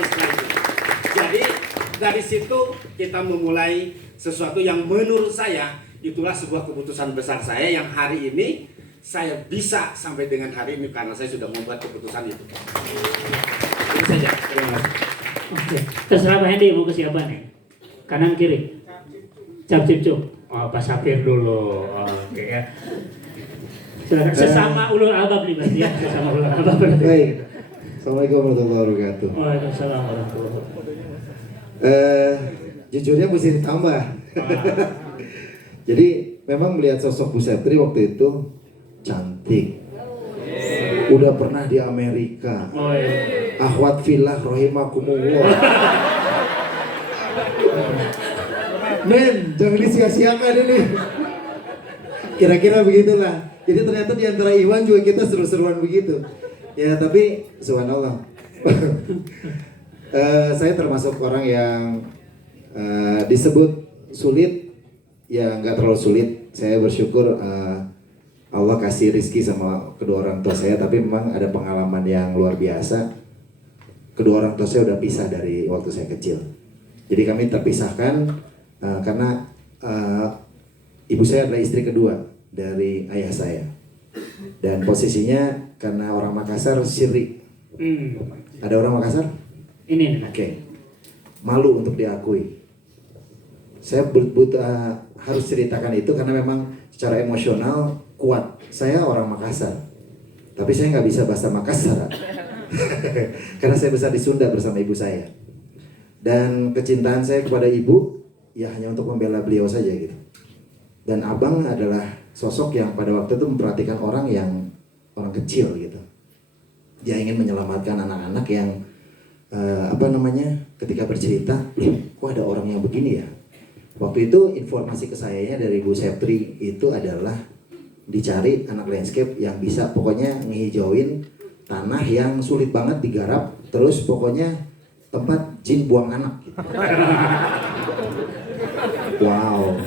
Jadi dari situ kita memulai sesuatu yang menurut saya itulah sebuah keputusan besar saya yang hari ini saya bisa sampai dengan hari ini karena saya sudah membuat keputusan itu. Itu saja. Terima kasih. Oke. Terserah Pak Hendy mau ke siapa nih? Kanan kiri. Cap cip cup. Oh, Pak Safir dulu. Oke ya. Silakan. Sesama ulul albab nih berarti ya. Sesama ulul albab berarti. Baik. Assalamualaikum warahmatullahi wabarakatuh. Waalaikumsalam warahmatullahi wabarakatuh. Jujurnya mesti ditambah. Jadi memang melihat sosok Bu Septri waktu itu cantik. Udah pernah di Amerika. Oh iya. Akhwat filah rahimakumullah. Men, jangan disia-siakan ini. Kira-kira begitulah. Jadi ternyata di antara Iwan juga kita seru-seruan begitu. Ya tapi subhanallah. Saya termasuk orang yang disebut sulit, ya nggak terlalu sulit. Saya bersyukur Allah kasih rizki sama kedua orang tua saya, tapi memang ada pengalaman yang luar biasa. Kedua orang tua saya udah pisah dari waktu saya kecil. Jadi kami terpisahkan karena ibu saya adalah istri kedua dari ayah saya. Dan posisinya karena orang Makassar syirik. Ada orang Makassar? Ini nih. Oke. Malu untuk diakui. Saya harus ceritakan itu karena memang secara emosional kuat. Saya orang Makassar, tapi saya nggak bisa bahasa Makassar karena saya besar di Sunda bersama ibu saya. Dan kecintaan saya kepada ibu ya hanya untuk membela beliau saja gitu. Dan abang adalah sosok yang pada waktu itu memperhatikan orang kecil gitu. Dia ingin menyelamatkan anak-anak yang ketika bercerita, kok ada orang yang begini ya. Waktu itu informasi ke sayanya dari Bu Septri itu adalah dicari anak landscape yang bisa pokoknya ngehijauin tanah yang sulit banget digarap, terus pokoknya tempat jin buang anak gitu. Wow,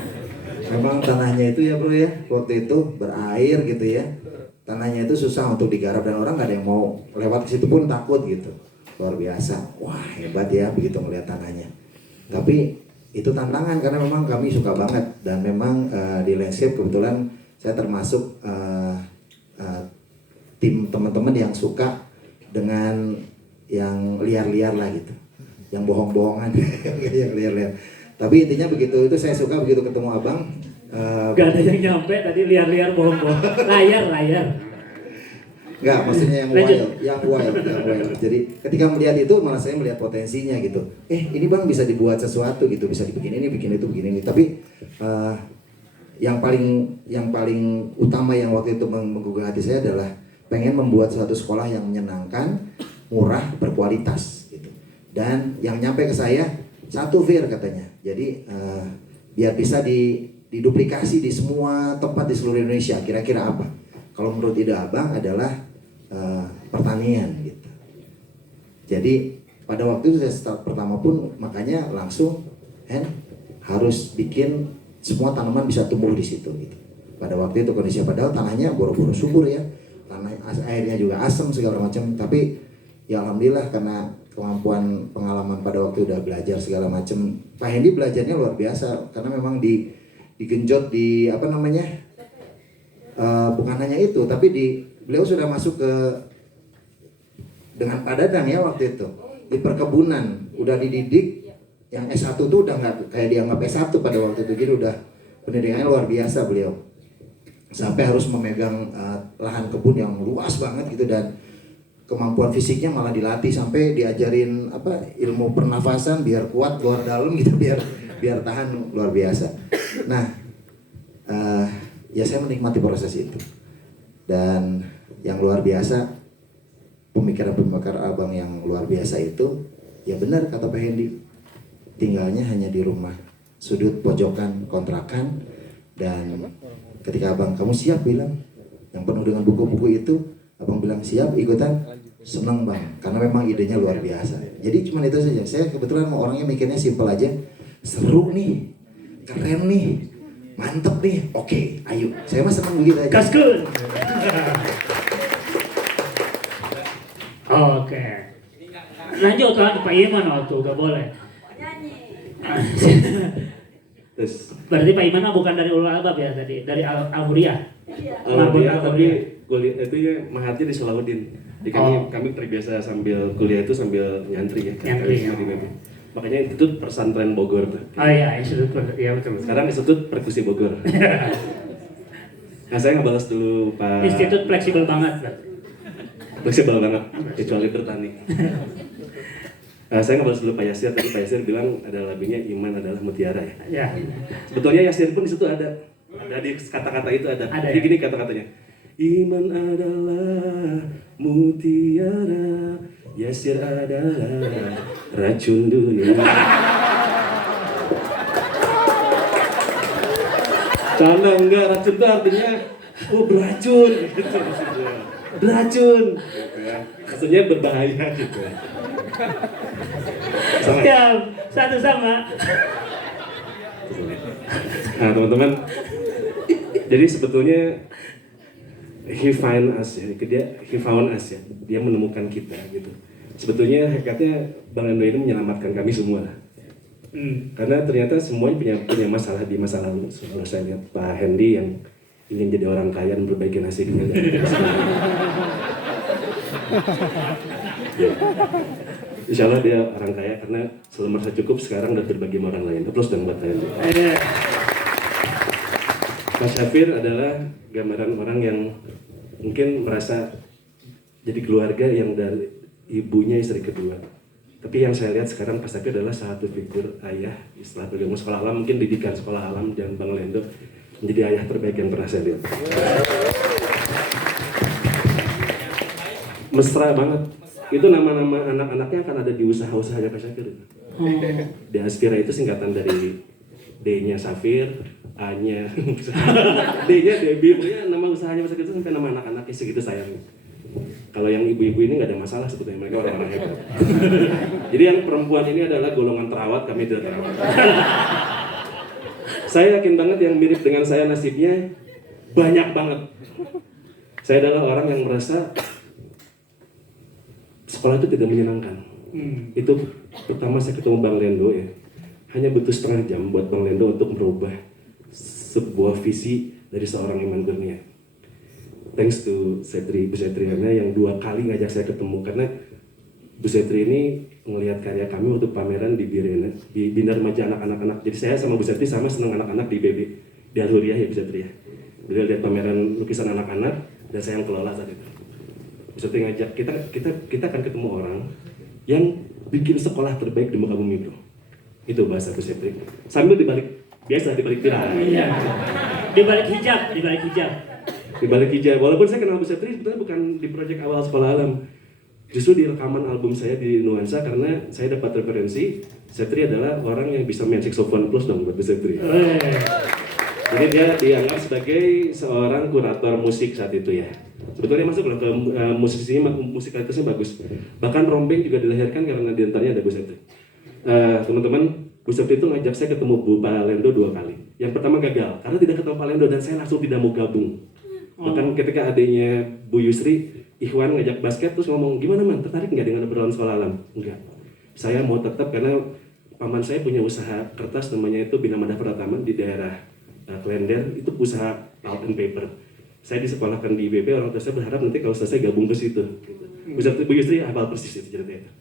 memang tanahnya itu ya bro ya, waktu itu berair gitu ya. Tanahnya itu susah untuk digarap dan orang gak ada yang mau lewat ke situ pun takut gitu. Luar biasa, wah hebat ya begitu melihat tanahnya. Tapi itu tantangan karena memang kami suka banget dan memang di landscape kebetulan saya termasuk tim teman-teman yang suka dengan yang liar-liar lah gitu, yang bohong-bohongan, yang liar-liar. Tapi intinya begitu, itu saya suka begitu ketemu abang. Gak ada yang nyampe tadi liar-liar bohong-bohong. Layar. Enggak, maksudnya yang wild. Jadi ketika melihat itu malah saya melihat potensinya gitu. Ini bang bisa dibuat sesuatu gitu, bisa dibikin ini, bikin itu, begini ini. Tapi yang paling utama yang waktu itu menggugah hati saya adalah pengen membuat suatu sekolah yang menyenangkan, murah, berkualitas gitu. Dan yang nyampe ke saya satu Fir katanya. Jadi biar bisa diduplikasi di semua tempat di seluruh Indonesia. Kira-kira apa? Kalau menurut ide abang adalah pertanian gitu. Jadi pada waktu itu saya start pertama pun makanya langsung harus bikin semua tanaman bisa tumbuh di situ gitu. Pada waktu itu kondisinya padahal tanahnya boro-boro subur ya, tanah airnya juga asam segala macam. Tapi ya alhamdulillah karena kemampuan pengalaman pada waktu udah belajar segala macam. Pak Hendy belajarnya luar biasa karena memang digenjot di bukan hanya itu, tapi beliau sudah masuk ke dengan Pak Dadang ya waktu itu di perkebunan, udah dididik yang S1 tuh udah nggak kayak dianggap S1 pada waktu itu, jadi udah pendidikannya luar biasa beliau sampai harus memegang lahan kebun yang luas banget gitu dan kemampuan fisiknya malah dilatih sampai diajarin ilmu pernafasan biar kuat luar dalam gitu biar tahan luar biasa. Nah ya saya menikmati proses itu dan yang luar biasa pemikiran abang yang luar biasa itu ya benar kata Pak Hendy, tinggalnya hanya di rumah sudut pojokan kontrakan dan ketika abang kamu siap bilang yang penuh dengan buku-buku itu, abang bilang siap ikutan, seneng bang karena memang idenya luar biasa. Jadi cuma itu saja, saya kebetulan orangnya mikirnya simpel aja, seru nih, keren nih, mantep nih, oke, ayo. Saya mah senang begitu aja. Gaskun. Oke. Lanjut kan Pak Iman waktu gak boleh. Terus Berarti Pak Iman bukan dari Ulul Albab ya tadi, dari Al-Huriyah. dia tapi kuliah itu ya mahatnya di Salahuddin. Jadi kami terbiasa sambil kuliah itu sambil nyantri ya. Nyantri, ya. Makanya itu pesantren Bogor. Oh iya, Institut ya betul. Sekarang Institut Perkusi Bogor. Nah saya ngebalas dulu Pak. Institut fleksibel banget. Fleksibel banget, kecuali bertani. Saya ngebalas dulu Pak Yasir, tadi Pak Yasir bilang ada lagunya Iman adalah Mutiara ya. Ya. Sebetulnya Yasir pun di situ ada di kata-kata itu ada. Ada, Jadi ya? gini kata-katanya. Iman adalah mutiara, Yasir adalah racun dunia. Karena enggak racun itu artinya beracun gitu maksudnya. Beracun gitu ya. Maksudnya berbahaya gitu. Sama. Ya, satu sama. Nah teman-teman, jadi sebetulnya he found us ya, dia menemukan kita gitu. Sebetulnya hakikatnya Bang Endo ini menyelamatkan kami semua lah. Karena ternyata semuanya punya masalah di masa lalu. Kalau saya lihat Pak Hendy yang ingin jadi orang kaya dan memperbaiki nasibnya. Insya Allah dia orang kaya karena selalu merasa cukup sekarang dan berbagi sama orang lain. Terus dan buat Pak Hendy. Mas Syafir adalah gambaran orang yang mungkin merasa jadi keluarga yang dari ibunya istri kedua. Tapi yang saya lihat sekarang Pak Syafir adalah satu figur ayah setelah bergabung sekolah alam, mungkin didikan sekolah alam dan Bang Lendo menjadi ayah terbaik yang pernah saya lihat. Mesra banget. Itu nama-nama anak-anaknya akan ada di usaha-usahanya Pak Syafir. D Aspira itu singkatan dari D-nya Safir, A-nya D-nya Debbie, pokoknya nama usahanya Pak Syafir itu sampai nama anak-anaknya segitu sayangnya. Kalau yang ibu-ibu ini nggak ada masalah sebetulnya, mereka orang-orang hebat. Jadi yang perempuan ini adalah golongan terawat, kami tidak terawat. Saya yakin banget yang mirip dengan saya nasibnya banyak banget. Saya adalah orang yang merasa sekolah itu tidak menyenangkan. Itu pertama saya ketemu Bang Lendo ya, hanya butuh setengah jam buat Bang Lendo untuk merubah sebuah visi dari seorang Iman Kurnia. Thanks to Bu Setriana yang 2 kali ngajak saya ketemu, karena Bu Setri ini ngelihat karya kami waktu pameran di Birena, di Bina Remaja Anak-anak. Jadi saya sama Bu Setri sama senang anak-anak di BB, di Alhuria ya Bu Setri ya. Beliau lihat pameran lukisan anak-anak dan saya yang kelola saat itu. Bu Setri ngajak kita akan ketemu orang yang bikin sekolah terbaik di muka bumi bro. Itu bahasa Bu Setri. Sambil dibalik tirai. Iya. Di balik hijab. Di balik hijab. Walaupun saya kenal Bu Setri sebetulnya bukan di proyek awal sekolah alam. Justru di rekaman album saya di Nuansa, karena saya dapat referensi Setri adalah orang yang bisa main saxophone plus dong buat Bu Setri. Jadi dia dianggap sebagai seorang kurator musik saat itu ya. Sebetulnya masuk ke musisinya, musikalitasnya bagus. Bahkan Rombeng juga dilahirkan karena di antaranya ada Bu Setri. Teman-teman, Bu Setri itu ngajak saya ketemu Bu Palendo 2 kali. Yang pertama gagal, karena tidak ketemu Palendo dan saya langsung tidak mau gabung. Bahkan ketika adanya Bu Yusri, Ikhwan ngajak basket terus ngomong, gimana man, tertarik nggak dengan obrolan sekolah alam? Enggak. Saya mau tetap karena paman saya punya usaha kertas namanya itu Bina Madah Pratama di daerah Klender, itu usaha pulp and paper. Saya disekolahkan di IPB, orang tua saya berharap nanti kalau selesai gabung ke situ. Bu Yusri hafal persis itu ceritanya itu.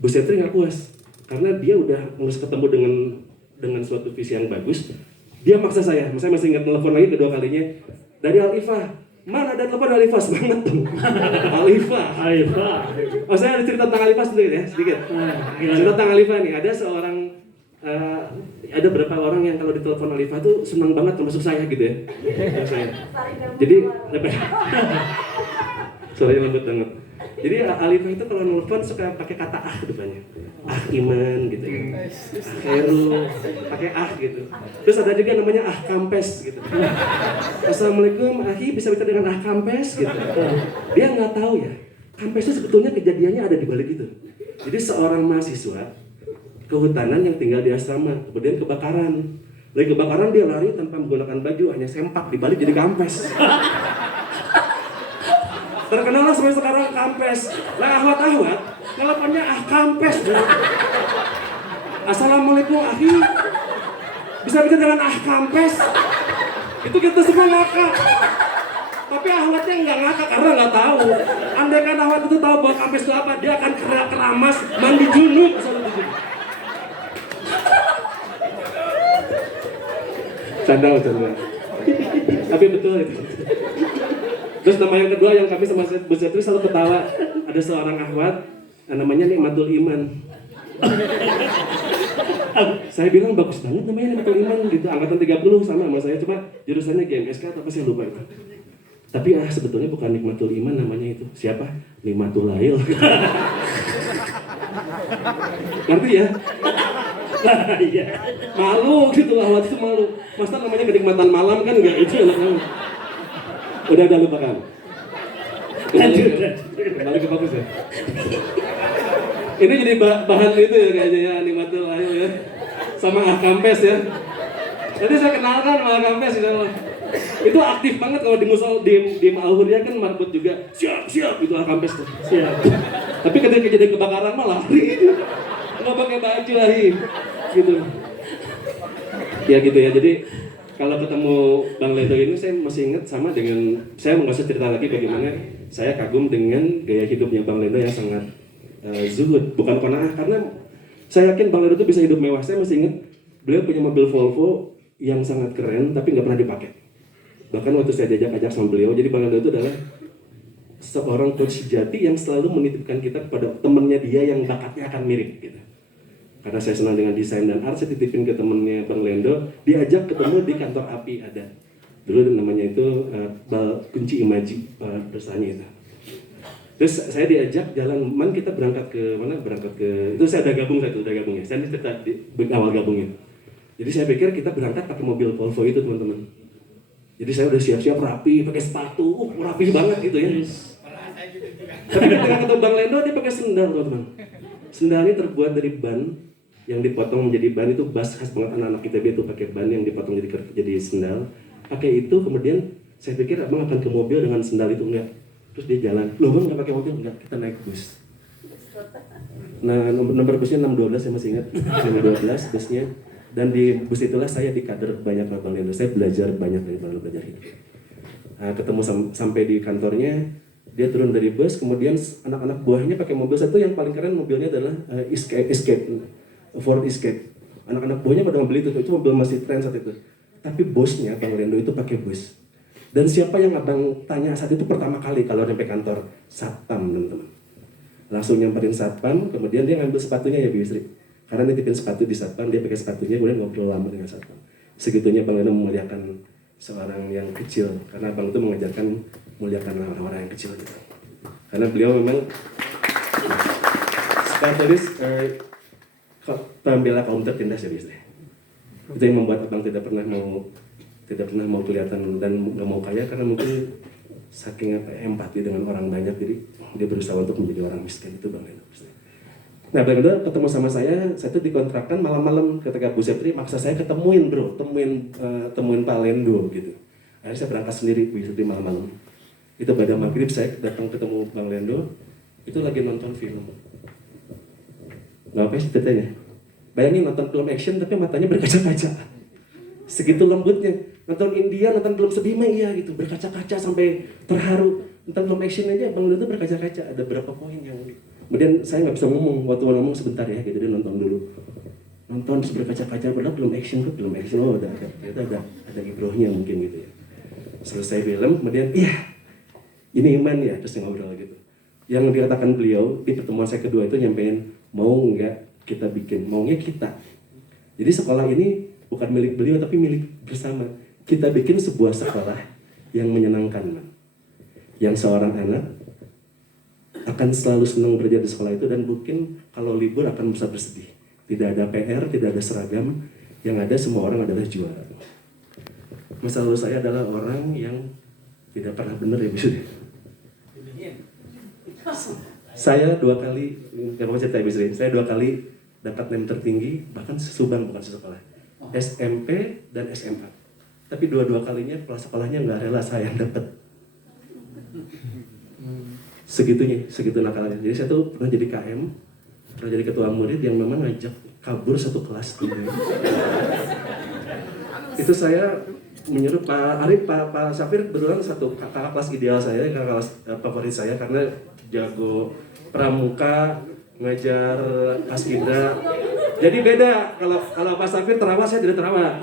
Bu Setri nggak puas karena dia udah harus ketemu dengan suatu visi yang bagus. Dia maksa saya masih ingat telepon lagi kedua kalinya dari Alifah. Mana ada telepon Alifah, semangat tuh. Alifah. Oh saya ada cerita tentang Alifah sedikit ya, sedikit. Cerita tentang Alifah nih, ada seorang ada beberapa orang yang kalau ditelepon Alifah tuh senang banget, termasuk saya gitu ya. Saya. Jadi suaranya lembut banget. Jadi Alifah itu kalau nelfon suka pakai kata ke depannya. Iman gitu ya. Heru, pakai gitu. Terus ada juga namanya kampes gitu. Assalamualaikum, bisa bicara dengan kampes gitu. Dia nggak tahu ya, kampes itu sebetulnya kejadiannya ada di balik itu. Jadi seorang mahasiswa kehutanan yang tinggal di asrama, kemudian kebakaran. Dari kebakaran dia lari tanpa menggunakan baju, hanya sempak dibalik jadi kampes. Terkenal lah sampai sekarang kampes. Lah ahwat teleponnya kampes. Assalamualaikum bisa bicara dengan kampes. Itu kita semua ngakak. Tapi ahwatnya nggak ngakak karena nggak tahu. Andai kan ahwat itu tahu bahwa kampes itu apa, dia akan keramas mandi junub. Canda. Tapi betul itu. Terus nama yang kedua yang kami sama Bu Setri selalu ketawa, ada seorang akhwat namanya Nikmatul Iman. Saya bilang bagus banget namanya Nikmatul Iman gitu, angkatan 30 sama saya, cuma jurusannya GMSK atau apa saya lupa itu. Tapi sebetulnya bukan Nikmatul Iman namanya itu. Siapa? Nikmatul Lail. Ngerti ya? Iya. Malu gitu, akhwat itu malu. Masa namanya kenikmatan malam kan enggak, itu anak kamu. Udah lupakan. Balik ke fokus ya. Ini jadi bahan itu ya kayaknya ya, Nikmatul Lail ya. Sama kampes ya. Nanti saya kenalkan sama kampes insya Allah. Itu aktif banget kalau di musol di Al-Huriyah kan marbut juga. Siap itu kampes tuh. Siap. Tapi ketika kejadian kebakaran malah lari. Nggak pakai baju lari. Gitu. Ya gitu ya. Jadi kalau ketemu Bang Lendo ini saya masih ingat sama dengan, saya nggak usah cerita lagi bagaimana saya kagum dengan gaya hidupnya Bang Lendo yang sangat zuhud, bukan qanaah, karena saya yakin Bang Lendo itu bisa hidup mewah. Saya masih ingat beliau punya mobil Volvo yang sangat keren tapi nggak pernah dipakai. Bahkan waktu saya diajak sama beliau, jadi Bang Lendo itu adalah seorang coach sejati yang selalu menitipkan kita kepada temennya dia yang bakatnya akan mirip gitu. Karena saya senang dengan desain dan art, saya titipin ke temennya Bang Lendo, diajak ketemu di kantor API ada. Dulu namanya itu kunci imaji perusahaannya itu. Terus saya diajak jalan, man kita berangkat ke mana? Berangkat ke itu saya udah gabung ya. Saya ini cerita di awal gabungnya. Jadi saya pikir kita berangkat pakai mobil Volvo itu teman-teman. Jadi saya udah siap-siap rapi, pakai sepatu, rapi banget gitu ya. Tapi ketika ketemu Bang Lendo dia pakai sendal teman-teman. Sendal ini terbuat dari ban yang dipotong menjadi ban, itu khas banget anak-anak ITB itu pakai ban yang dipotong jadi sendal. Pakai itu kemudian saya pikir abang akan ke mobil dengan sendal itu, enggak. Terus dia jalan, loh bang nggak pakai mobil? Enggak, kita naik bus. Nah nomor busnya 612 saya masih ingat, 612 busnya. Dan di bus itulah saya dikader banyak sama Bang Lendo, saya belajar banyak dari Bang Lendo, belajar hidup. Nah, ketemu sampai di kantornya, dia turun dari bus, kemudian anak-anak buahnya pakai mobil. Satu yang paling keren mobilnya adalah Ford Escape. Anak-anak buahnya pada mobil itu mobil masih tren saat itu. Tapi bosnya Bang Lendo itu pakai bus. Dan siapa yang abang tanya saat itu pertama kali kalau sampai kantor? Satpam, teman-teman. Langsung nyamperin satpam, kemudian dia ngambil sepatunya ya Bu Yusri. Karena nitipin sepatu di satpam, dia pakai sepatunya, kemudian ngobrol lama dengan satpam. Segitunya Bang Lendo memuliakan seorang yang kecil, karena abang itu mengajarkan muliakan orang-orang yang kecil gitu. Karena beliau memang spesialis pembela kaum tertindas ya Bu Yusri. Itu yang membuat abang tidak pernah mau kelihatan dan nggak mau kaya, karena mungkin saking empati dengan orang banyak, jadi dia berusaha untuk menjadi orang miskin. Itu Bang Lendo. Nah Bang Lendo ketemu sama saya tuh dikontrakkan malam-malam ketika Bu Sepri maksa saya temuin Pak Lendo gitu. Akhirnya saya berangkat sendiri Bu Sepri malam-malam. Itu pada maghrib saya datang ketemu Bang Lendo, itu lagi nonton film. Nggak apa sih ceritanya? Bayangin nonton film action tapi matanya berkaca-kaca. Segitu lembutnya. Nonton India, nonton film sedih mah iya gitu, berkaca-kaca sampai terharu. Nonton film action aja Bang Lendo tuh berkaca-kaca, ada berapa poin yang kemudian saya nggak bisa ngomong, waktu ngomong sebentar ya gitu, dia nonton dulu. Nonton terus berkaca-kaca, padahal film action, oh ada ibrohnya mungkin gitu ya. Selesai film, kemudian iya, ini iman ya, terus ngobrol gitu. Yang dikatakan beliau di pertemuan saya kedua itu nyampein, mau nggak kita bikin, maunya kita. Jadi sekolah ini bukan milik beliau tapi milik bersama. Kita bikin sebuah sekolah yang menyenangkan, man. Yang seorang anak akan selalu senang belajar di sekolah itu, dan mungkin kalau libur akan bisa bersedih. Tidak ada PR, tidak ada seragam, yang ada semua orang adalah juara. Masa lalu saya adalah orang yang tidak pernah benar ya Bu. Saya 2 kali, nggak mau cerita Ibu Sri, saya 2 kali dapat nilai tertinggi, bahkan Subang bukan sekolah, SMP dan SMA. Tapi 2 kalinya kepala sekolahnya nggak rela saya yang dapat. Segitu nakalnya. Jadi saya tuh pernah jadi KM, pernah jadi ketua murid yang memang ngajak kabur satu kelas gitu. Itu saya menyuruh Pak Arif, Pak Safir berulang satu kakak kelas ideal saya, kakak kelas favorit saya karena jago pramuka, ngajar paskibra. Jadi beda, kalau Pak Safir terawat, saya tidak terawat.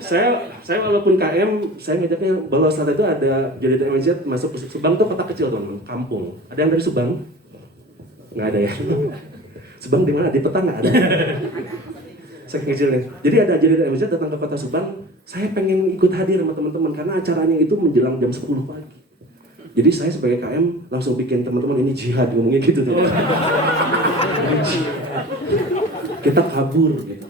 Saya walaupun KM, saya ngajaknya bahwa saat itu ada jadi TMZ masuk ke Subang tuh kota kecil teman, kampung. Ada yang dari Subang? Nggak ada ya. Subang di mana? Di peta nggak ada. Saking kecilnya. Jadi ada jadi TMZ datang ke kota Subang, saya pengen ikut hadir sama teman-teman karena acaranya itu menjelang jam 10 pagi. Jadi saya sebagai KM langsung bikin teman-teman ini jihad, ngomongnya gitu tuh. Kita kabur gitu.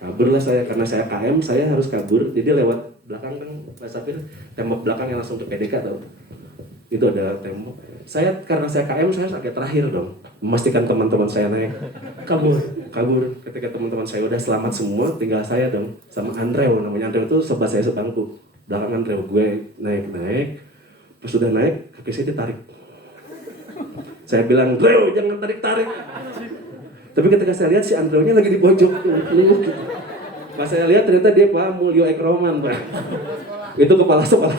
Kaburlah saya, karena saya KM, saya harus kabur. Jadi lewat belakang kan Pak Safir, tembok belakang yang langsung ke PDK tau. Itu ada tembok. Karena saya KM, saya agak terakhir dong, memastikan teman-teman saya naik. Kabur. Ketika teman-teman saya udah selamat semua, tinggal saya dong sama Andrew, namanya Andrew itu sobat saya sebangku. Belakang Andrew, gue naik. Pas sudah naik, kaki saya ditarik. Saya bilang, Andrew jangan tarik-tarik. Tapi ketika saya lihat si Andrew-nya lagi di pojok tuh, gitu. Pas saya lihat ternyata dia Pak Mulyo Ekroman, Pak. Itu kepala sekolah.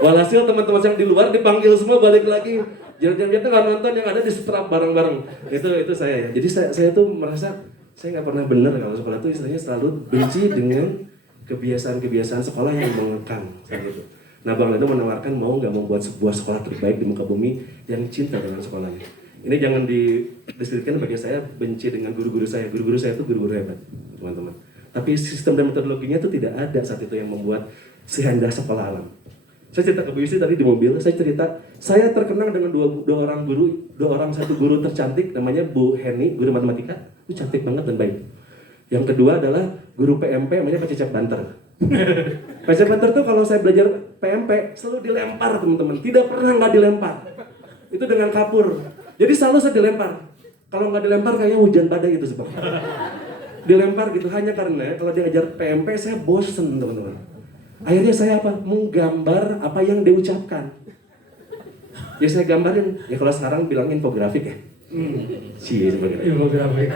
Walhasil teman-teman yang di luar dipanggil semua balik lagi. Jangan-jangan kita nggak nonton, yang ada di setrap bareng-bareng. Itu saya ya. Jadi saya tuh merasa Saya nggak pernah benar kalau sekolah itu istilahnya selalu benci dengan kebiasaan-kebiasaan sekolah yang mengekang saat itu. Nah, Bang Lendo menawarkan mau nggak mau buat sebuah sekolah terbaik di muka bumi yang cinta dengan sekolahnya. Ini jangan dideskripsikan bagi saya benci dengan guru-guru saya. Guru-guru saya itu guru-guru hebat, teman-teman. Tapi sistem dan metodologinya itu tidak ada saat itu yang membuat sehendak sekolah alam. Saya cerita ke Bu Yusri tadi di mobil, saya terkenang dengan dua orang satu guru tercantik, namanya Bu Heni, guru matematika, itu cantik banget dan baik. Yang kedua adalah guru PMP, namanya Pak Cecep Banter. Pak Cecep Banter tuh kalau saya belajar PMP, selalu dilempar teman-teman, tidak pernah nggak dilempar. Itu dengan kapur. Jadi selalu saya dilempar. Kalau nggak dilempar kayaknya hujan badai gitu sebab. Dilempar gitu hanya karena kalau dia ngajar PMP saya bosen teman-teman. Akhirnya saya apa? Menggambar apa yang dia ucapkan. Ya saya gambarin. Ya kalau sekarang bilang infografik ya. Infografik.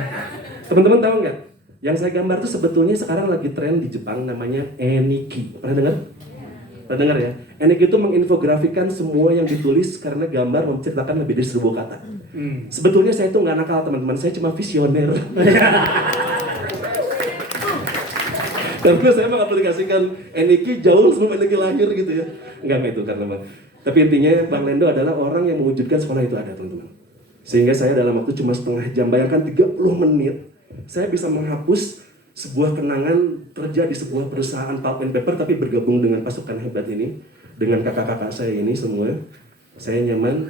Teman-teman tahu nggak? Yang saya gambar itu sebetulnya sekarang lagi tren di Jepang namanya Eniki. Pernah dengar? Pernah dengar ya? Eniki itu menginfografikan semua yang ditulis karena gambar menceritakan lebih dari 1000 kata. Sebetulnya saya itu nggak nakal teman-teman, saya cuma visioner. Karena saya mengaplikasikan Eniki jauh sebelum Eniki lahir gitu ya. Enggak itu karena tapi intinya Bang Lendo adalah orang yang mewujudkan sekolah itu ada teman-teman. Sehingga saya dalam waktu cuma setengah jam, bayangkan 30 menit, saya bisa menghapus sebuah kenangan kerja di sebuah perusahaan pulp and paper tapi bergabung dengan pasukan hebat ini, dengan kakak-kakak saya ini semua. Saya nyaman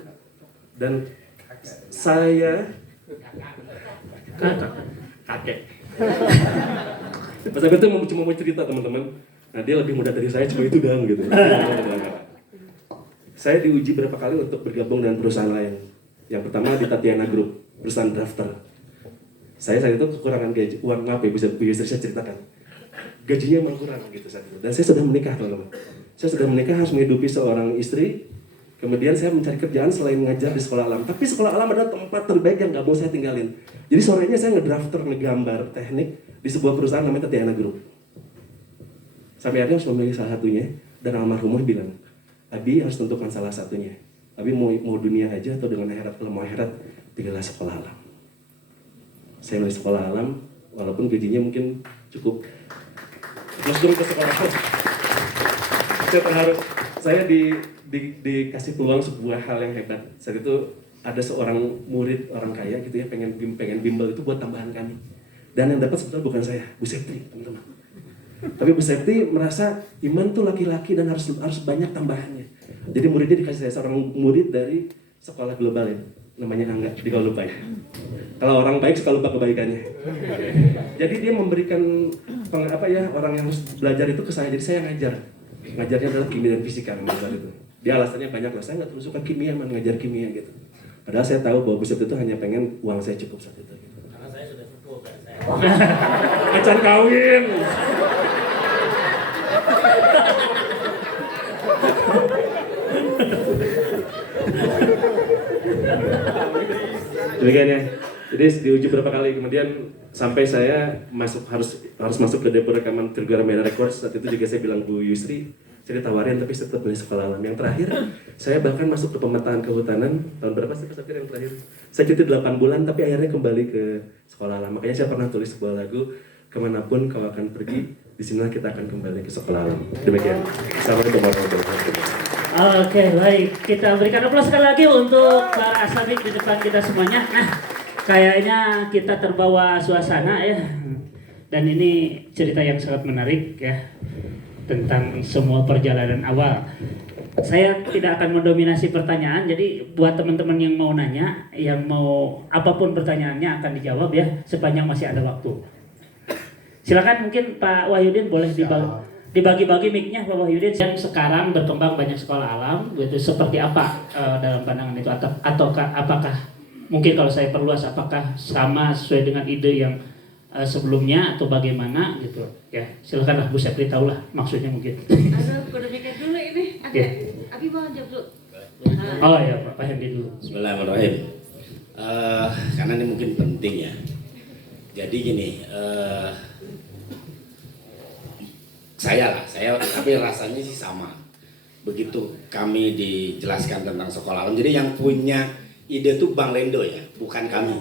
dan saya kakek. Mas Abed itu cuma mau cerita teman-teman. Nah dia lebih muda dari saya, cuma itu doang gitu. Saya diuji berapa kali untuk bergabung dengan perusahaan lain. Yang pertama di Tatiana Group, perusahaan drafter. Saya saat itu kekurangan gaji, uang apa ya bisa saya ceritakan. Gajinya memang kurang gitu saat itu. Dan saya sudah menikah teman-teman. Saya sudah menikah, harus menghidupi seorang istri. Kemudian saya mencari kerjaan selain mengajar di sekolah alam. Tapi sekolah alam adalah tempat terbaik yang gak mau saya tinggalin. Jadi sorenya saya ngedrafter, ngegambar teknik di sebuah perusahaan namanya Tatiana Group. Sampai akhirnya harus memilih salah satunya. Dan almarhumah bilang, Abi harus tentukan salah satunya. Abi mau dunia aja atau dengan akhirat? Kalau mau akhirat, pilihlah sekolah alam. Saya milih sekolah alam, walaupun gajinya mungkin cukup. Masuk ke sekolah alam. Saya terharu. Saya dikasih peluang sebuah hal yang hebat. Saat itu ada seorang murid orang kaya gitu ya, pengen bimbel itu buat tambahan kami. Dan yang dapat sebetulnya bukan saya, Bu Septi, teman-teman. Tapi Bu Septi merasa iman tuh laki-laki dan harus banyak tambahannya. Jadi muridnya dikasih saya seorang murid dari sekolah global ya, namanya Angga di Kalupai. Kalau orang baik suka lupa kebaikannya. Jadi dia memberikan orang yang harus belajar itu ke saya. Jadi saya ngajar. Ngajarnya adalah kimia dan fisika saat itu. Dia alasannya banyak lah. Saya nggak terlalu suka kimia, ngajar kimia gitu. Padahal saya tahu bahwa Bu Septi itu hanya pengen uang saya cukup saat itu. Gitu. Karena saya sudah sepuh kan saya. Acan kawin. Demikian ya. Jadi diuji berapa kali, kemudian sampai saya harus masuk ke depo rekaman Trigora Media Records. Saat itu juga saya bilang Bu Yusri, saya ditawarin tapi saya tetap pilih sekolah alam. Yang terakhir, saya bahkan masuk ke pemetaan kehutanan. Tahun berapa sih Pak Sapir yang terakhir? Saya cuti 8 bulan tapi akhirnya kembali ke sekolah alam. Makanya saya pernah tulis sebuah lagu, kemanapun kau akan pergi, disinilah kita akan kembali ke sekolah alam. Demikian. Assalamualaikum warahmatullahi wabarakatuh. Oke, baik. Kita berikan aplaus sekali lagi untuk para asabik di depan kita semuanya. Nah, kayaknya kita terbawa suasana ya. Dan ini cerita yang sangat menarik ya, tentang semua perjalanan awal. Saya tidak akan mendominasi pertanyaan, jadi buat teman-teman yang mau nanya, yang mau apapun pertanyaannya akan dijawab ya, sepanjang masih ada waktu. Silakan mungkin Pak Wahyudin boleh dibagi-bagi mic-nya Pak Wahyudin. Yang sekarang berkembang banyak sekolah alam, gitu. Seperti apa dalam pandangan itu? Ataukah apakah mungkin kalau saya perluas, apakah sama sesuai dengan ide yang sebelumnya atau bagaimana gitu? Ya silakanlah Bu Septi, tahulah maksudnya mungkin. Aduh, kudu mikir dulu ini. Abi mau jawab dulu. Oh ya Pak Hendi dulu. Bismillahirrahmanirrahim. Karena ini mungkin penting ya. Jadi gini, saya tapi rasanya sih sama. Begitu kami dijelaskan tentang sekolah alam. Jadi yang punya ide tuh Bang Lendo ya, bukan kami.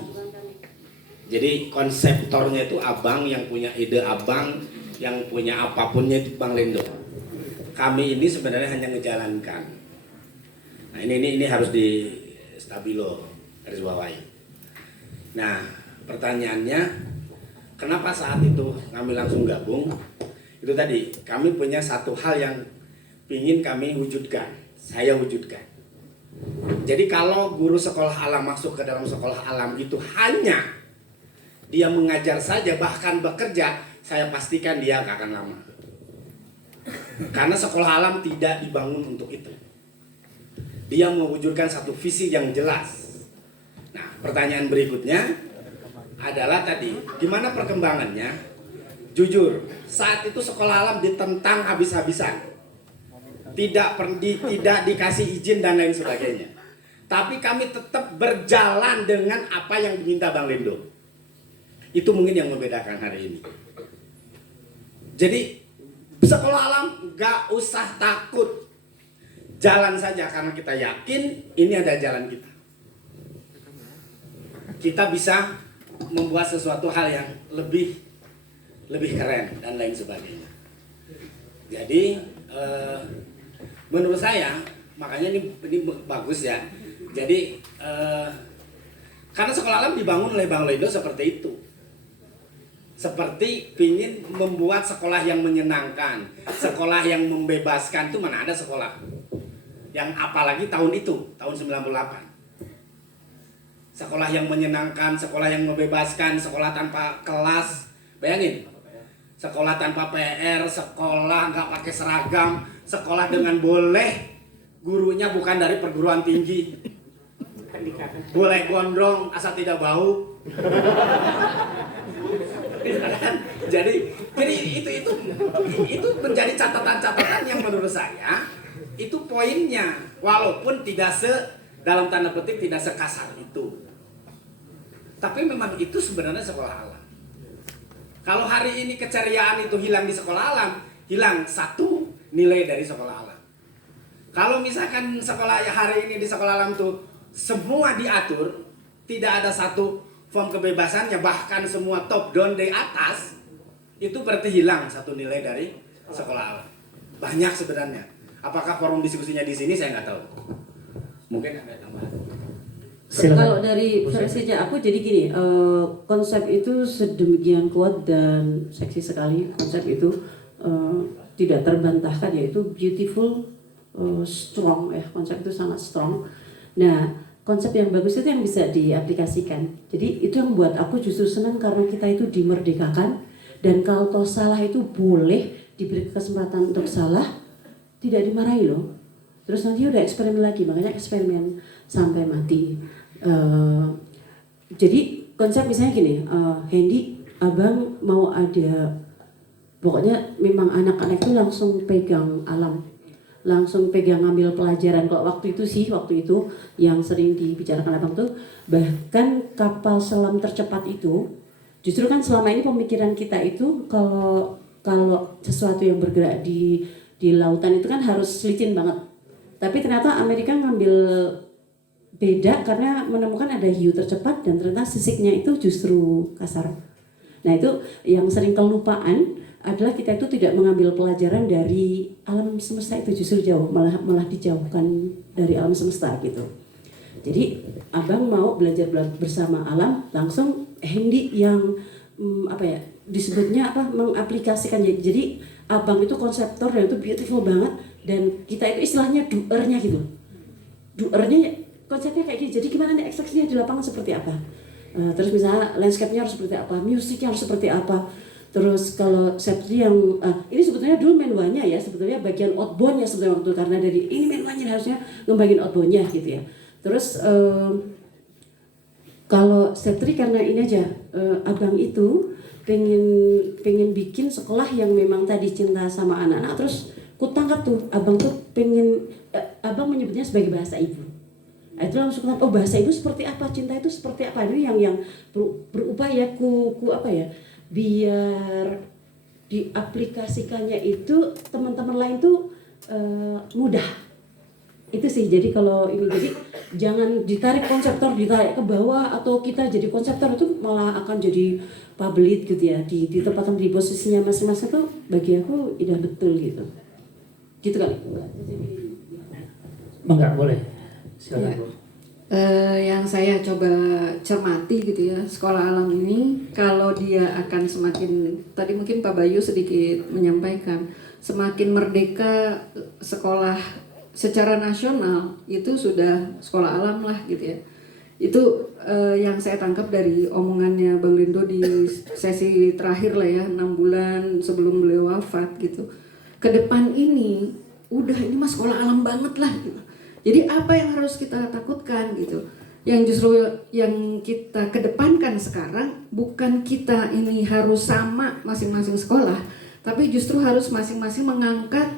Jadi konseptornya itu abang, yang punya ide abang, yang punya apapunnya itu Bang Lendo. Kami ini sebenarnya hanya ngejalankan. Nah ini harus di stabilo, garis bawahi. Nah pertanyaannya, kenapa saat itu kami langsung gabung? Itu tadi, kami punya satu hal yang ingin kami wujudkan, saya wujudkan. Jadi kalau guru sekolah alam masuk ke dalam sekolah alam itu hanya dia mengajar saja, bahkan bekerja, saya pastikan dia gak akan lama. Karena sekolah alam tidak dibangun untuk itu. Dia mewujudkan satu visi yang jelas. Nah, pertanyaan berikutnya adalah tadi, gimana perkembangannya? Jujur, saat itu sekolah alam ditentang habis-habisan. Tidak dikasih izin dan lain sebagainya. Tapi kami tetap berjalan dengan apa yang diminta Bang Lendo. Itu mungkin yang membedakan hari ini. Jadi sekolah alam gak usah takut, jalan saja karena kita yakin ini ada jalan kita. Kita bisa membuat sesuatu hal yang lebih keren dan lain sebagainya. Jadi menurut saya makanya ini bagus ya. Jadi karena sekolah alam dibangun oleh Bang Lendo seperti itu. Seperti ingin membuat sekolah yang menyenangkan, sekolah yang membebaskan. Itu mana ada sekolah yang apalagi tahun itu, tahun 98. Sekolah yang menyenangkan, sekolah yang membebaskan, sekolah tanpa kelas. Bayangin, sekolah tanpa PR, sekolah nggak pakai seragam, sekolah dengan boleh gurunya bukan dari perguruan tinggi, boleh gondrong asal tidak bau. Jadi itu menjadi catatan-catatan yang menurut saya itu poinnya, walaupun tidak dalam tanda petik tidak sekasar itu, tapi memang itu sebenarnya sekolah alam. Kalau hari ini keceriaan itu hilang di sekolah alam, hilang satu nilai dari sekolah alam. Kalau misalkan sekolah hari ini di sekolah alam tuh semua diatur, tidak ada satu form kebebasannya, bahkan semua top down dari atas, itu berarti hilang satu nilai dari sekolah alam. Banyak sebenarnya. Apakah forum diskusinya di sini saya nggak tahu. Mungkin ada tambahan. Kalau dari versinya aku jadi gini, konsep itu sedemikian kuat dan seksi sekali. Konsep itu tidak terbantahkan, yaitu beautiful, strong ya. Konsep itu sangat strong. Nah, konsep yang bagus itu yang bisa diaplikasikan. Jadi itu yang buat aku justru senang karena kita itu dimerdekakan, dan kalau toh salah itu boleh diberi kesempatan untuk salah, tidak dimarahi loh. Terus nanti udah eksperimen lagi, makanya eksperimen sampai mati. Jadi konsep misalnya gini, Hendy, abang mau ada, pokoknya memang anak-anak itu langsung pegang alam, langsung pegang ngambil pelajaran. Kalau waktu itu yang sering dibicarakan abang tuh, bahkan kapal selam tercepat itu, justru kan selama ini pemikiran kita itu kalau sesuatu yang bergerak di lautan itu kan harus licin banget. Tapi ternyata Amerika ngambil beda karena menemukan ada hiu tercepat dan ternyata sisiknya itu justru kasar. Nah itu yang sering kelupaan adalah kita itu tidak mengambil pelajaran dari alam semesta itu, justru jauh, malah dijauhkan dari alam semesta gitu. Jadi abang mau belajar bersama alam, langsung Hendy yang disebutnya mengaplikasikan. Jadi abang itu konseptor dan itu beautiful banget, dan kita itu istilahnya doernya gitu. Doernya konsepnya kayak gini. Jadi gimana nih eksekusinya di lapangan seperti apa? Terus misalnya landscape-nya harus seperti apa, musiknya harus seperti apa. Terus kalau seperti yang ini sebetulnya dulu menwanya ya, sebetulnya bagian outbound-nya sebetulnya waktu, karena dari ini menwanya harusnya ngembangin outbound-nya gitu ya. Terus kalau Setri karena ini aja, abang itu pengen bikin sekolah yang memang tadi cinta sama anak-anak, terus kutangkap tuh abang tuh abang menyebutnya sebagai bahasa ibu. Itu langsung oh bahasa ibu seperti apa, cinta itu seperti apa, ini yang berupaya biar diaplikasikannya itu teman-teman lain tuh mudah. Itu sih, jadi kalau ini, jadi jangan ditarik konseptor, ditarik ke bawah, atau kita jadi konseptor itu malah akan jadi public gitu ya, ditempatkan di posisinya masing-masing tuh bagi aku tidak betul gitu. Gitu kali. Enggak boleh. Silakan. Ya. Bu. Yang saya coba cermati gitu ya, sekolah alam ini kalau dia akan semakin, tadi mungkin Pak Bayu sedikit menyampaikan, semakin merdeka sekolah secara nasional itu sudah sekolah alam lah gitu ya. Itu yang saya tangkap dari omongannya Bang Lindo di sesi terakhir lah ya, 6 bulan sebelum beliau wafat gitu. Ke depan ini udah ini mah sekolah alam banget lah gitu. Jadi apa yang harus kita takutkan gitu? Yang justru yang kita kedepankan sekarang bukan kita ini harus sama masing-masing sekolah, tapi justru harus masing-masing mengangkat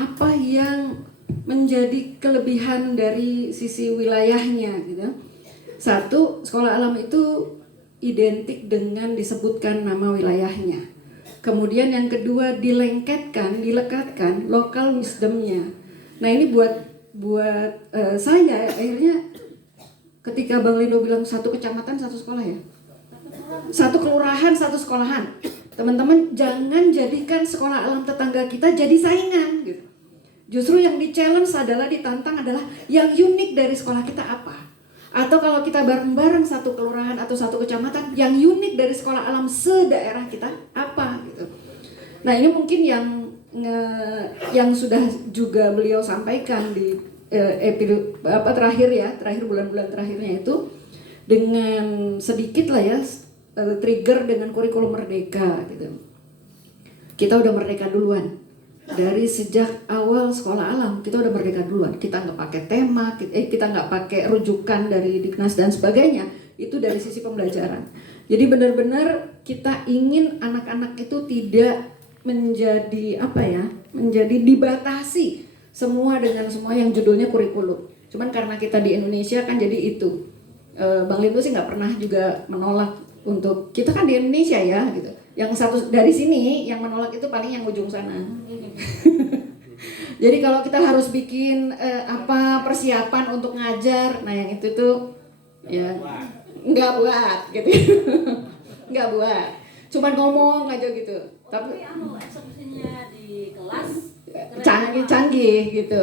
apa yang menjadi kelebihan dari sisi wilayahnya gitu. Satu, sekolah alam itu identik dengan disebutkan nama wilayahnya. Kemudian yang kedua dilekatkan lokal wisdomnya. Nah ini buat saya akhirnya ketika Bang Lindo bilang satu kecamatan satu sekolah ya, satu kelurahan satu sekolahan, teman-teman jangan jadikan sekolah alam tetangga kita jadi saingan gitu. Justru yang di-challenge adalah, ditantang adalah yang unik dari sekolah kita apa, atau kalau kita bareng-bareng satu kelurahan atau satu kecamatan, yang unik dari sekolah alam sedaerah kita apa gitu. Nah ini mungkin yang sudah juga beliau sampaikan di terakhir bulan-bulan terakhirnya itu, dengan sedikit lah ya trigger dengan kurikulum merdeka gitu. Kita udah merdeka duluan. Dari sejak awal sekolah alam kita udah merdeka duluan. Kita nggak pakai tema, kita nggak pakai rujukan dari Diknas dan sebagainya. Itu dari sisi pembelajaran. Jadi benar-benar kita ingin anak-anak itu tidak menjadi menjadi dibatasi semua dengan semua yang judulnya kurikulum. Cuman karena kita di Indonesia kan jadi itu. Bang Lindo sih nggak pernah juga menolak untuk, kita kan di Indonesia ya gitu. Yang satu dari sini yang menolak itu paling yang ujung sana. Jadi kalau kita harus bikin persiapan untuk ngajar, nah yang itu tuh ya nggak buat gitu. Nggak buat. Cuman ngomong aja gitu. Tapi eksekusinya di kelas canggih gitu.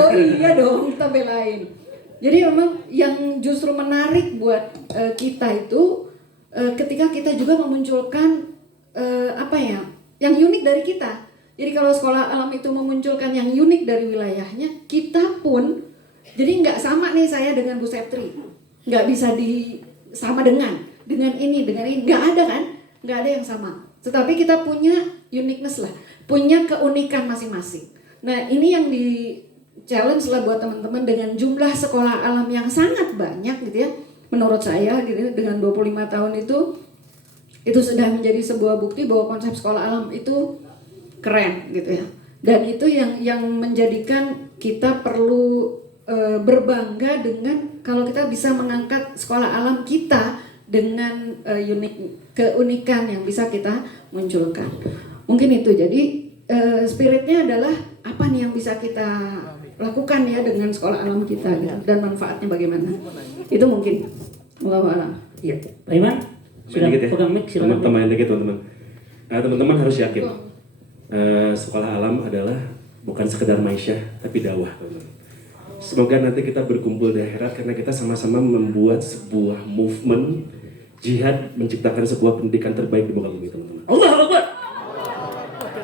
Oh iya dong, kita belain. Jadi memang yang justru menarik buat kita itu ketika kita juga memunculkan yang unik dari kita. Jadi kalau sekolah alam itu memunculkan yang unik dari wilayahnya, kita pun jadi nggak sama nih saya dengan Bu Septri, nggak bisa sama dengan ini, nggak ada kan, nggak ada yang sama. Tetapi kita punya uniqueness lah, punya keunikan masing-masing. Nah ini yang di challenge lah buat teman-teman dengan jumlah sekolah alam yang sangat banyak gitu ya. Menurut saya gitu, dengan 25 tahun itu sudah menjadi sebuah bukti bahwa konsep sekolah alam itu keren gitu ya. Dan itu yang menjadikan kita perlu berbangga dengan kalau kita bisa mengangkat sekolah alam kita dengan keunikan yang bisa kita munculkan. Mungkin itu. Jadi spiritnya adalah apa nih yang bisa kita lakukan ya dengan sekolah alam kita gitu, dan manfaatnya bagaimana. Itu mungkin. Wallahu a'lam. Iya, Pak Iman sudah pegang mic, silakan. Tambahin dikit teman-teman. Teman-teman harus yakin sekolah alam adalah bukan sekedar maisyah tapi dakwah, teman-teman. Semoga nanti kita berkumpul di akhirat karena kita sama-sama membuat sebuah movement jihad menciptakan sebuah pendidikan terbaik di muka bumi, teman-teman. Allahu Akbar.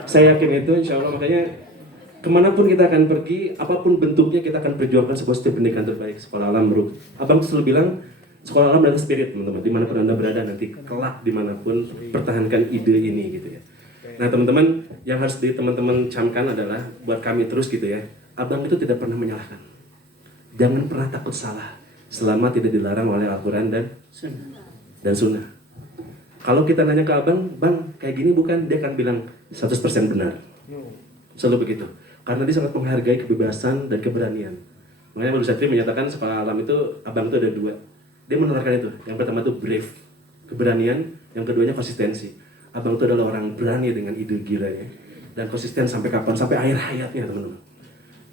Saya yakin itu, insya Allah. Makanya kemanapun kita akan pergi, apapun bentuknya kita akan perjuangkan sebuah step pendidikan terbaik. Sekolah alam Abang selalu bilang sekolah alam adalah spirit, teman-teman. Dimanapun Anda berada nanti kelak dimanapun pertahankan ide ini gitu ya. Nah teman-teman, yang harus teman-teman camkan adalah buat kami terus gitu ya. Abang itu tidak pernah menyalahkan. Jangan pernah takut salah selama tidak dilarang oleh Al-Quran dan Sunnah. Kalau kita nanya ke abang, bang kayak gini bukan, dia akan bilang 100% benar. Selalu begitu. Karena dia sangat menghargai kebebasan dan keberanian. Makanya Bu Satri menyatakan sekolah alam itu, abang itu ada 2. Dia menularkan itu. Yang pertama itu brave, keberanian. Yang keduanya konsistensi. Abang itu adalah orang berani dengan ide gilanya. Dan konsisten sampai kapan? Sampai akhir hayatnya, teman-teman.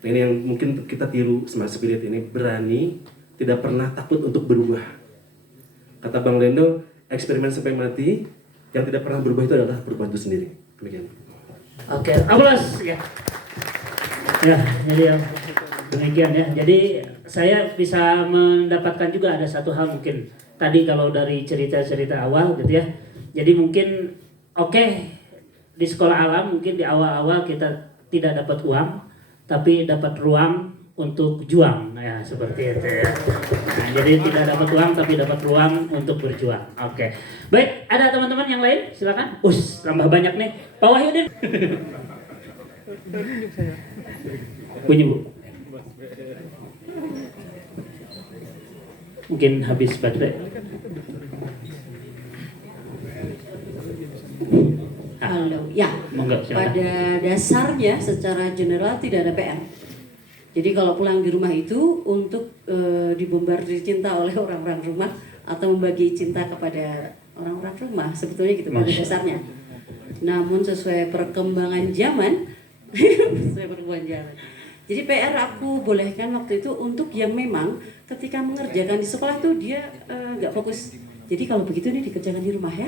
Nah, ini yang mungkin kita tiru Smart Spirit ini, berani, tidak pernah takut untuk berubah. Kata Bang Lendo, eksperimen sampai mati, yang tidak pernah berubah itu adalah perubahan itu sendiri. Demikian. Oke, aplaus ya. Ya, jadi ya, demikian ya. Jadi saya bisa mendapatkan juga ada satu hal mungkin tadi kalau dari cerita-cerita awal gitu ya. Jadi mungkin oke, di sekolah alam mungkin di awal-awal kita tidak dapat uang, tapi dapat ruang untuk juang ya, seperti itu ya. Nah, jadi tidak dapat uang tapi dapat ruang untuk berjuang. Oke. Baik, ada teman-teman yang lain? Silakan. Tambah banyak nih. Pak Wahyudin. Bunyi, Bu. Mungkin habis baterai. Halo, ya. Monggo, silakan. Pada dasarnya secara general tidak ada PR. Jadi kalau pulang di rumah itu untuk dibombardir cinta oleh orang-orang rumah atau membagi cinta kepada orang-orang rumah, sebetulnya gitu pada dasarnya. Namun sesuai perkembangan zaman, Jadi PR aku bolehkan waktu itu untuk yang memang ketika mengerjakan di sekolah itu dia nggak fokus. Jadi kalau begitu ini dikerjakan di rumah ya.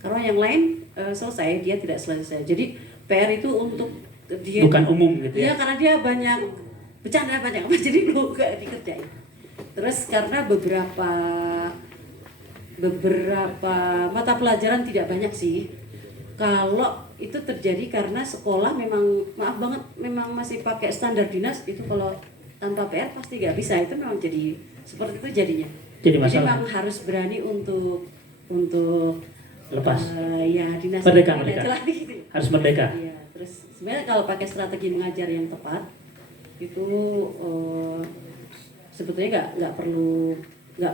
Karena yang lain selesai, dia tidak selesai. Jadi PR itu untuk dia bukan umum gitu ya. Iya, karena dia banyak bercanda banyak apa jadi lu gak dikerjain. Terus karena beberapa mata pelajaran tidak banyak sih. Kalau itu terjadi karena sekolah memang maaf banget memang masih pakai standar dinas, itu kalau tanpa PR pasti nggak bisa, itu memang jadi seperti itu jadinya. Jadi masalah. Memang harus berani untuk Lepas. Ya dinas Merdeka. gitu. Harus merdeka. Iya, terus sebenarnya kalau pakai strategi mengajar yang tepat itu sebetulnya nggak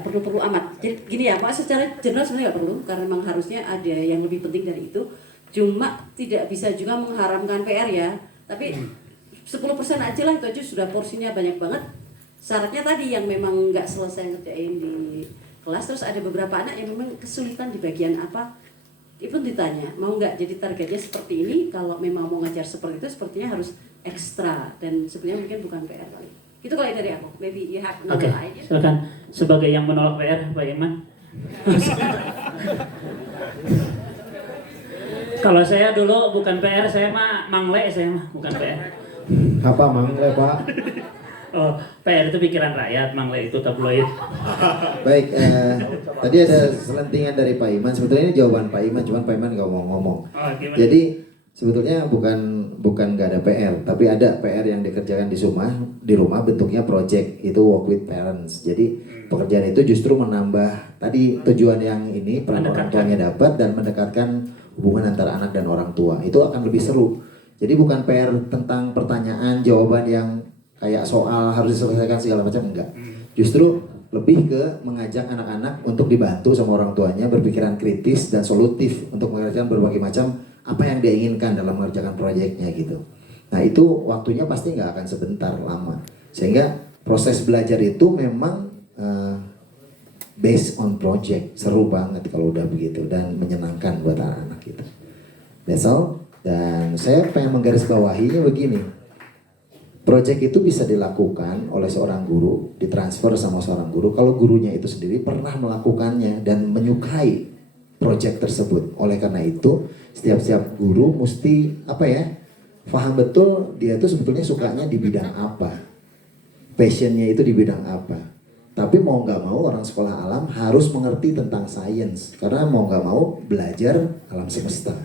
perlu amat. Jadi gini ya, Pak, secara general sebenarnya nggak perlu karena memang harusnya ada yang lebih penting dari itu. Cuma tidak bisa juga mengharamkan PR ya. Tapi 10% aja lah, itu aja sudah porsinya banyak banget. Syaratnya tadi yang memang nggak selesai ngerjain di kelas, terus ada beberapa anak yang memang kesulitan di bagian apa, itu ditanya mau nggak jadi targetnya seperti ini. Kalau memang mau ngajar seperti itu sepertinya harus ekstra dan sebenarnya mungkin bukan PR kali. Itu kalau dari aku, maybe you have no Oke, idea. silakan. Sebagai yang menolak PR, Pak Iman. Kalau saya dulu bukan PR, saya mah mangle, saya mah bukan PR. Apa mangle, Pak? Oh, PR itu pikiran rakyat, mangle itu tabloid. Baik, tadi ada selentingan dari Pak Iman. Sebetulnya ini jawaban Pak Iman, cuman Pak Iman nggak mau ngomong. Oh, gimana? Jadi sebetulnya bukan nggak ada PR, tapi ada PR yang dikerjakan di rumah bentuknya project, itu work with parents. Jadi pekerjaan itu justru menambah tadi tujuan yang ini, peran orang tuanya dapat dan mendekatkan hubungan antara anak dan orang tua. Itu akan lebih seru. Jadi bukan PR tentang pertanyaan jawaban yang kayak soal harus diselesaikan segala macam, enggak. Justru lebih ke mengajak anak-anak untuk dibantu sama orang tuanya berpikiran kritis dan solutif untuk mengerjakan berbagai macam apa yang dia inginkan dalam mengerjakan proyeknya gitu. Nah itu waktunya pasti nggak akan sebentar, lama. Sehingga proses belajar itu memang based on project. Seru banget kalau udah begitu dan menyenangkan buat anak-anak kita. That's all. Dan saya pengen menggarisbawahinya begini. Project itu bisa dilakukan oleh seorang guru, ditransfer sama seorang guru kalau gurunya itu sendiri pernah melakukannya dan menyukai project tersebut. Oleh karena itu, setiap guru mesti paham betul dia itu sebetulnya sukanya di bidang apa, passionnya itu di bidang apa. Tapi mau nggak mau orang sekolah alam harus mengerti tentang sains karena mau nggak mau belajar alam semesta.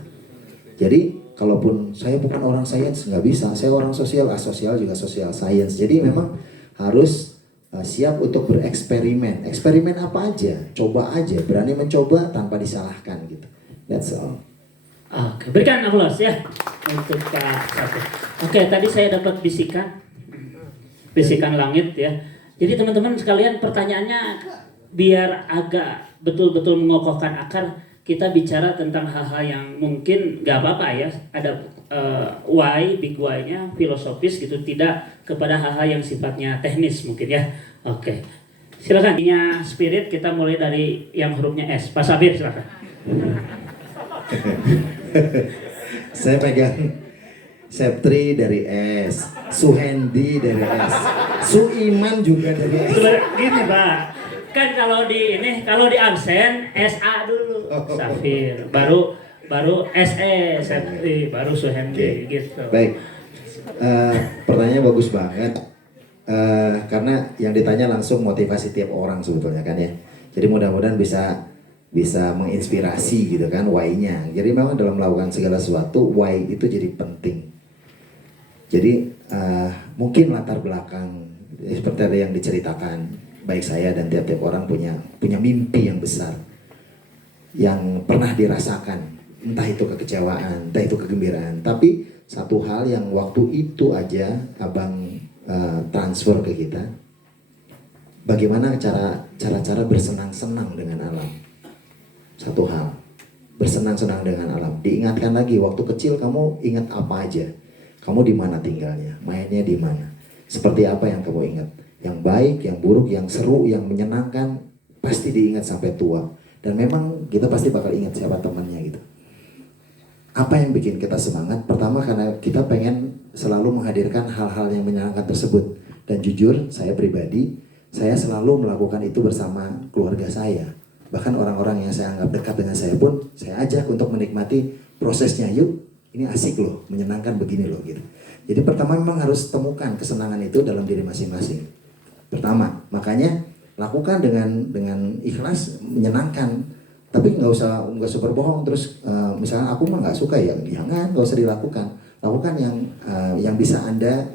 Jadi kalaupun saya bukan orang sains nggak bisa, saya orang sosial, asosial juga sosial sains. Jadi memang harus siap untuk bereksperimen. Eksperimen apa aja, coba aja, berani mencoba tanpa disalahkan gitu. That's all. Oke, berikan aplaus ya untuk Kak Satu. Oke, tadi saya dapat bisikan langit ya. Jadi teman-teman sekalian, pertanyaannya biar agak betul-betul mengokohkan akar, kita bicara tentang hal-hal yang mungkin nggak apa-apa ya. Ada why, big why-nya, filosofis gitu, tidak kepada hal-hal yang sifatnya teknis mungkin ya. Oke, silakan. Ini spirit, kita mulai dari yang hurufnya S. Pak Sabir silakan. Saya pegang Septri dari S, Suhendi dari S, Suiman juga dari S. Gini Pak, kan kalau di absen SA dulu, Safir, baru SE, Septi, baru Suhendi gitu. Baik, pertanyaan bagus banget. Karena yang ditanya langsung motivasi tiap orang sebetulnya kan ya. Jadi mudah-mudahan bisa menginspirasi gitu kan why-nya. Jadi memang dalam melakukan segala sesuatu why itu jadi penting. Jadi mungkin latar belakang seperti ada yang diceritakan, baik saya dan tiap-tiap orang punya mimpi yang besar yang pernah dirasakan, entah itu kekecewaan, entah itu kegembiraan. Tapi satu hal yang waktu itu aja abang transfer ke kita, bagaimana cara bersenang-senang dengan alam. Satu hal, bersenang-senang dengan alam. Diingatkan lagi, waktu kecil kamu ingat apa aja? Kamu di mana tinggalnya? Mainnya di mana? Seperti apa yang kamu ingat? Yang baik, yang buruk, yang seru, yang menyenangkan, pasti diingat sampai tua. Dan memang kita pasti bakal ingat siapa temannya gitu. Apa yang bikin kita semangat? Pertama karena kita pengen selalu menghadirkan hal-hal yang menyenangkan tersebut. Dan jujur, saya pribadi, saya selalu melakukan itu bersama keluarga saya. Bahkan orang-orang yang saya anggap dekat dengan saya pun, saya ajak untuk menikmati prosesnya. Yuk, ini asik loh, menyenangkan begini loh gitu. Jadi pertama memang harus temukan kesenangan itu dalam diri masing-masing. Pertama, makanya lakukan dengan ikhlas, menyenangkan. Tapi nggak usah berbohong terus. Misalnya aku mah nggak suka ya, jangan, nggak usah dilakukan. Lakukan yang bisa anda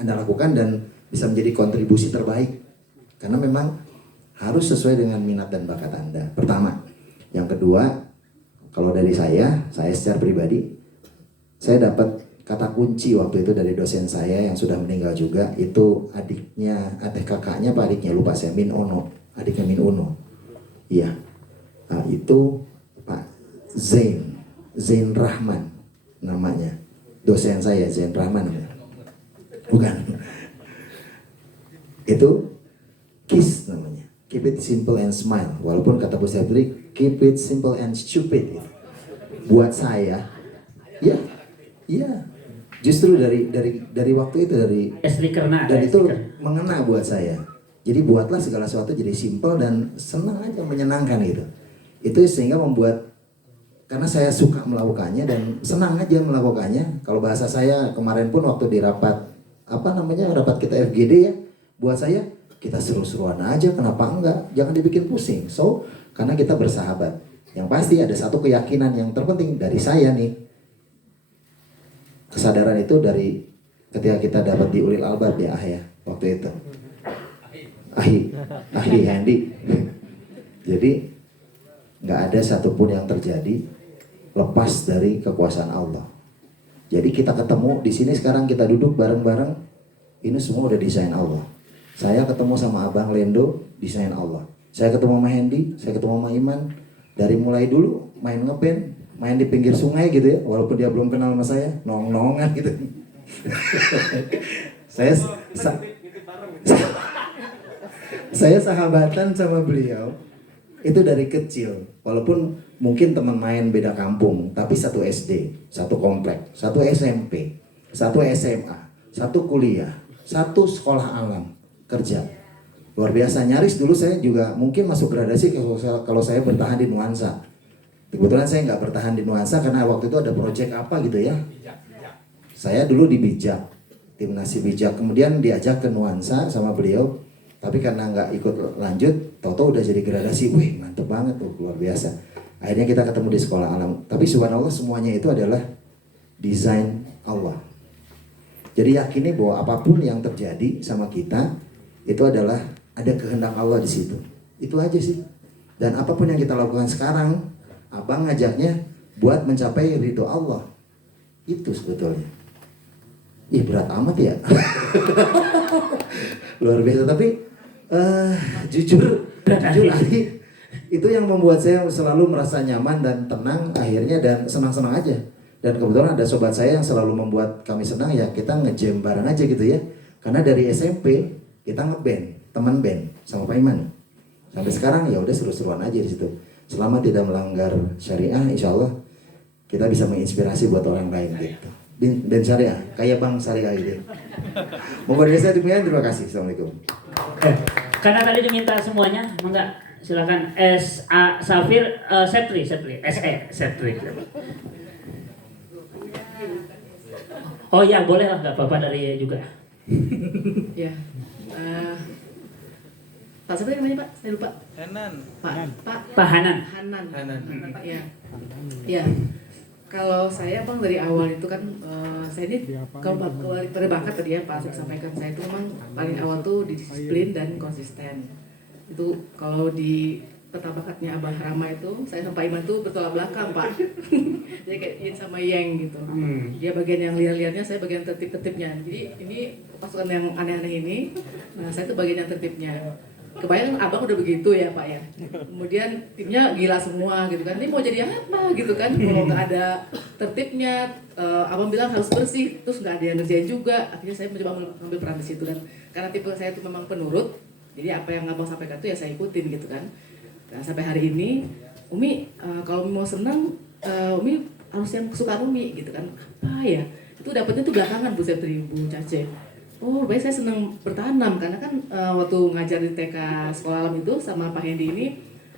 lakukan dan bisa menjadi kontribusi terbaik. Karena memang harus sesuai dengan minat dan bakat anda. Pertama, yang kedua, kalau dari saya secara pribadi, saya dapat kata kunci waktu itu dari dosen saya yang sudah meninggal juga. Itu kakaknya apa adiknya lupa saya, Min Ono, adiknya Min Ono. Iya, nah, itu Pak Zain Rahman namanya, dosen saya Zain Rahman namanya. Bukan, itu KISS namanya, keep it simple and smile. Walaupun kata Bu Septri, keep it simple and stupid. Buat saya, ya. Iya, justru dari waktu itu dan itu mengena buat saya. Jadi buatlah segala sesuatu jadi simple dan senang aja, menyenangkan gitu. Itu sehingga membuat, karena saya suka melakukannya dan senang aja melakukannya. Kalau bahasa saya kemarin pun waktu di rapat rapat kita FGD ya, buat saya kita seru-seruan aja, kenapa enggak? Jangan dibikin pusing. So, karena kita bersahabat. Yang pasti ada satu keyakinan yang terpenting dari saya nih. Kesadaran itu dari ketika kita dapat di Ulil Albab ya waktu itu Ahi Handi. Jadi nggak ada satupun yang terjadi lepas dari kekuasaan Allah. Jadi kita ketemu di sini sekarang, kita duduk bareng-bareng, ini semua udah desain Allah. Saya ketemu sama Abang Lendo, desain Allah. Saya ketemu sama Hendy, saya ketemu sama Iman. Dari mulai dulu main ngeband, main di pinggir sungai gitu ya, walaupun dia belum kenal sama saya, nong-nongan gitu. Saya sahabatan sama beliau itu dari kecil, walaupun mungkin teman main beda kampung, tapi satu SD, satu komplek, satu SMP, satu SMA, satu kuliah, satu sekolah alam, kerja. Luar biasa, nyaris dulu saya juga mungkin masuk gradasi kalau saya bertahan di Nuansa. Kebetulan saya nggak bertahan di Nuansa karena waktu itu ada proyek apa gitu ya. Saya dulu di Bijak, timnas Bijak, kemudian diajak ke Nuansa sama beliau. Tapi karena nggak ikut lanjut, toto udah jadi gradasi. Wih, mantep banget tuh, luar biasa. Akhirnya kita ketemu di sekolah alam. Tapi subhanallah semuanya itu adalah desain Allah. Jadi yakini bahwa apapun yang terjadi sama kita itu adalah ada kehendak Allah di situ. Itu aja sih. Dan apapun yang kita lakukan sekarang, Abang ngajaknya buat mencapai ridho Allah. Itu sebetulnya. Ih, berat amat ya. Luar biasa, tapi jujur Ali, itu yang membuat saya selalu merasa nyaman dan tenang akhirnya, dan senang-senang aja. Dan kebetulan ada sobat saya yang selalu membuat kami senang, ya kita nge-jam bareng aja gitu ya. Karena dari SMP kita nge-band, teman band sama Pak Iman. Sampai sekarang ya udah seru-seruan aja di situ. Selama tidak melanggar syariah, insya Allah kita bisa menginspirasi buat orang lain gitu. Ben Syariah, kayak Bang Syariah gitu. Mohon dari saya demikian, terima kasih. Assalamualaikum. Karena tadi diminta semuanya, enggak silakan S.A. Safir Setri, S.E. Setri. Oh ya, boleh lah, nggak apa-apa dari juga. Ya. Pak siapa namanya Pak? Saya lupa. Hanan. Pak Hanan. Hanan. Ya. Ya. Kalau saya Bang dari awal itu kan saya ini kalau pada bakat tadi ya Pak saya sampaikan, saya itu memang paling awal tuh disiplin dan konsisten. Itu kalau di peta bakatnya Abah Rama itu saya sama Pak Iman tuh bertolak belakang Pak. Jadi kayak Yin sama Yang gitu. Dia bagian yang liar-liarnya, saya bagian tertib-tertibnya. Jadi ini pasukan yang aneh-aneh ini, nah saya tuh bagian yang tertibnya. Kebayang abang udah begitu ya Pak ya. Kemudian timnya gila semua gitu kan. Ini mau jadi apa gitu kan. Kalau nggak ada tertibnya, abang bilang harus bersih, terus nggak ada yang ngerjain juga. Akhirnya saya mencoba mengambil peran di situ. Dan karena tipe saya itu memang penurut, jadi apa yang abang sampaikan itu ya saya ikutin gitu kan. Nah sampai hari ini, Umi kalau mau senang, Umi harus yang kesukaan Umi gitu kan. Apa ya? Itu dapetnya tuh belakangan Bu Septri, Bu Cace. Oh, baik saya senang bertanam karena kan waktu ngajar di TK Sekolah Alam itu sama Pak Hendi ini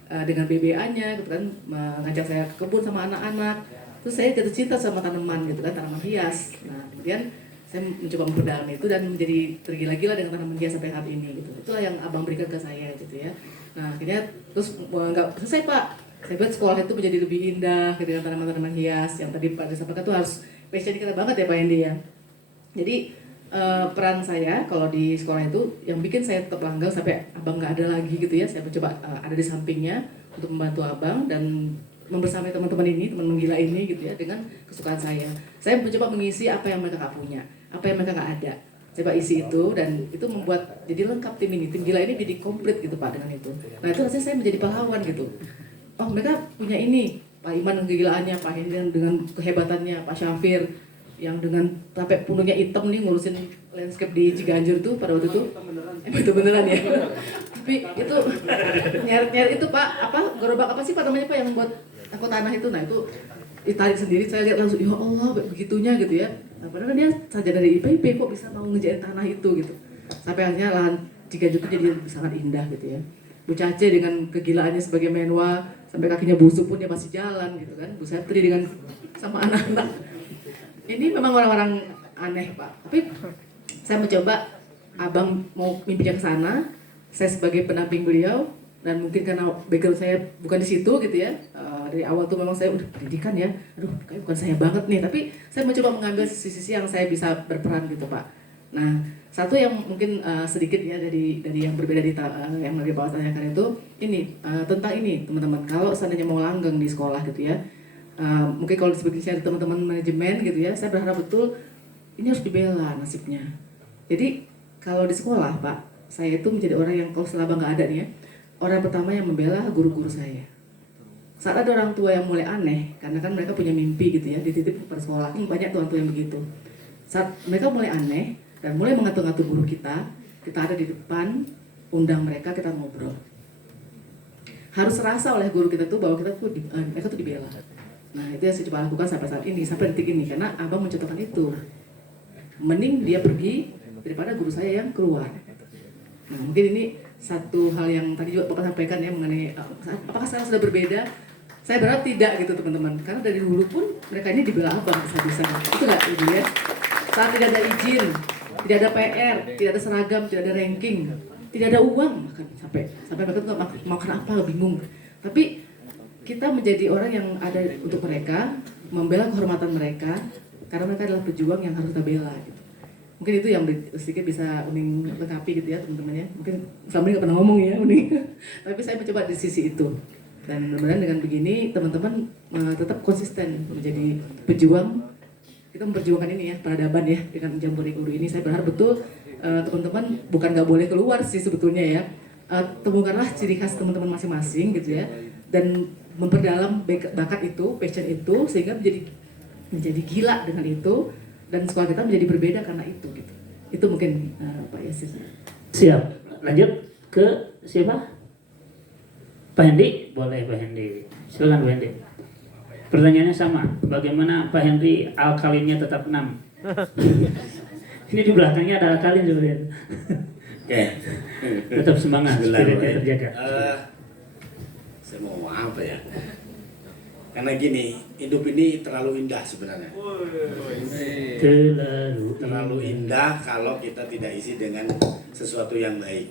dengan BBA-nya gitu kan mengajak saya ke kebun sama anak-anak. Terus saya jatuh cinta sama tanaman gitu kan, tanaman hias. Nah, kemudian saya mencoba memperdalami itu dan menjadi tergila-gila dengan tanaman hias sampai hari ini gitu. Itulah yang Abang berikan ke saya gitu ya. Nah, akhirnya terus nggak selesai Pak. Saya buat sekolah itu menjadi lebih indah gitu, dengan tanaman-tanaman hias yang tadi Pak disampaikan itu harus passion kita banget ya Pak Hendi ya. Jadi peran saya kalau di sekolah itu yang bikin saya tetap langgeng sampai abang nggak ada lagi gitu ya, saya mencoba ada di sampingnya untuk membantu abang dan membersamai teman-teman ini, teman menggila ini gitu ya, dengan kesukaan saya mencoba mengisi apa yang mereka nggak punya, apa yang mereka nggak ada, coba isi itu dan itu membuat jadi lengkap tim gila ini jadi komplit gitu Pak dengan itu. Nah itu rasanya saya menjadi pahlawan gitu. Oh mereka punya ini, Pak Iman dengan kegilaannya, Pak Hendra dengan kehebatannya, Pak Syafir yang dengan sampai punungnya hitam nih ngurusin landscape di Ciganjur tuh pada waktu itu itu beneran ya. Tapi itu nyeret itu Pak gerobak apa sih Pak namanya Pak yang buat angkut tanah itu, nah itu ditarik sendiri, saya lihat langsung ya Allah begitunya gitu ya. Nah, padahal kan dia saja dari IPB kok bisa mau ngerjain tanah itu gitu, sampai akhirnya lahan Ciganjur itu jadi sangat indah gitu ya. Bu Cace dengan kegilaannya sebagai menwa sampai kakinya busuk pun dia masih jalan gitu kan. Bu Setri dengan sama anak-anak. Ini memang orang-orang aneh Pak, tapi saya mencoba abang mau mimpinya ke sana, saya sebagai pendamping beliau dan mungkin karena background saya bukan di situ gitu ya, dari awal tuh memang saya udah pendidikan ya, aduh kayak bukan saya banget nih, tapi saya mencoba mengambil sisi-sisi yang saya bisa berperan gitu Pak. Nah satu yang mungkin sedikit ya dari yang berbeda yang lebih Pak tanyakan itu ini tentang ini teman-teman, kalau seandainya mau langgeng di sekolah gitu ya. Mungkin kalau disebut saya teman-teman manajemen gitu ya, saya berharap betul ini harus dibela nasibnya. Jadi kalau di sekolah Pak, saya itu menjadi orang yang kalau selama nggak ada nih ya, orang pertama yang membela guru-guru saya. Saat ada orang tua yang mulai aneh, karena kan mereka punya mimpi gitu ya, dititip ke sekolah, banyak orang tua yang begitu. Saat mereka mulai aneh dan mulai mengatur-ngatur guru kita ada di depan, undang mereka, kita ngobrol. Harus terasa oleh guru kita tuh bahwa mereka tuh dibela. Nah itu yang saya coba lakukan sampai saat ini, sampai detik ini, karena abang mencontohkan itu. Mending dia pergi daripada guru saya yang keluar. Nah mungkin ini satu hal yang tadi juga Bapak sampaikan ya mengenai apakah sekarang sudah berbeda. Saya berharap tidak gitu teman-teman, karena dari dulu pun mereka ini dibela abang bisa-bisa. Itu nggak gitu ya. Saat tidak ada izin, tidak ada PR, tidak ada seragam, tidak ada ranking, tidak ada uang, bahkan sampai mereka tuh nggak makan apa, bingung. Tapi kita menjadi orang yang ada untuk mereka, membela kehormatan mereka, karena mereka adalah pejuang yang harus kita bela. Gitu. Mungkin itu yang sedikit bisa Uning lengkapi gitu ya teman-teman ya. Mungkin selama ini nggak pernah ngomong ya Uning, tapi saya mencoba di sisi itu. Dan mudah-mudahan dengan begini teman-teman tetap konsisten menjadi pejuang. Kita memperjuangkan ini ya, peradaban ya, dengan Jambore Guru ini. Saya berharap betul teman-teman bukan nggak boleh keluar sih sebetulnya ya. Temukanlah ciri khas teman-teman masing-masing gitu ya. Dan memperdalam bakat itu, passion itu, sehingga menjadi gila dengan itu, dan sekolah kita menjadi berbeda karena itu gitu. Itu mungkin Pak Yasir. Siap. Lanjut ke siapa? Pak Hendi, boleh Pak Hendi. Silakan Pak Hendi. Pertanyaannya sama, bagaimana Pak Henry alkalinnya tetap 6? Ini di belakangnya ada alkalin sebenarnya. Oke. Tetap semangat, spiritnya terjaga. Saya mau apa ya? Karena gini, hidup ini terlalu indah sebenarnya. Terlalu indah kalau kita tidak isi dengan sesuatu yang baik.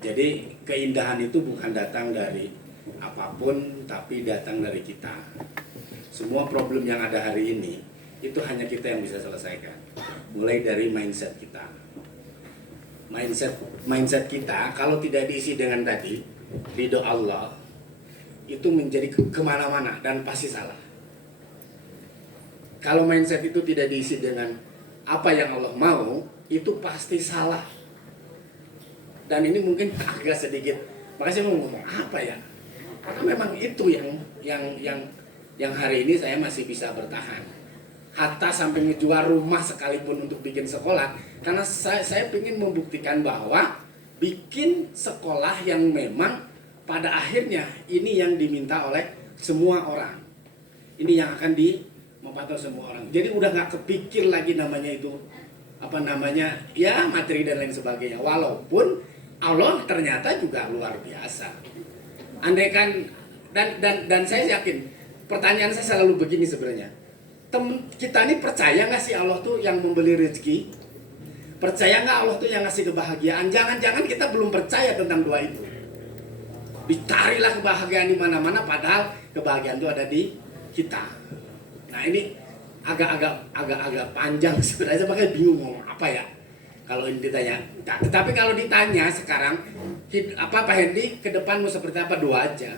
Jadi keindahan itu bukan datang dari apapun, tapi datang dari kita. Semua problem yang ada hari ini, itu hanya kita yang bisa selesaikan. Mulai dari mindset kita. Mindset kita kalau tidak diisi dengan tadi, ridho Allah, itu menjadi kemana-mana dan pasti salah. Kalau mindset itu tidak diisi dengan apa yang Allah mau, itu pasti salah. Dan ini mungkin agak sedikit, makanya saya mau ngomong apa ya? Karena memang itu yang hari ini saya masih bisa bertahan. Hatta sampai ngejual rumah sekalipun untuk bikin sekolah, karena saya ingin membuktikan bahwa bikin sekolah yang memang pada akhirnya ini yang diminta oleh semua orang. Ini yang akan memantau semua orang. Jadi udah nggak kepikir lagi namanya itu ya materi dan lain sebagainya. Walaupun Allah ternyata juga luar biasa. Andaikan dan saya yakin pertanyaan saya selalu begini sebenarnya. Kita ini percaya nggak sih Allah tuh yang membeli rezeki? Percaya nggak Allah tuh yang ngasih kebahagiaan? Jangan-jangan kita belum percaya tentang dua itu. Dicarilah kebahagiaan di mana-mana, padahal kebahagiaan itu ada di kita. Nah ini agak panjang sebenarnya, makanya bingung mau apa ya kalau ini ditanya. Tapi kalau ditanya sekarang, Pak Hendy ke depan mau seperti apa? Dua aja.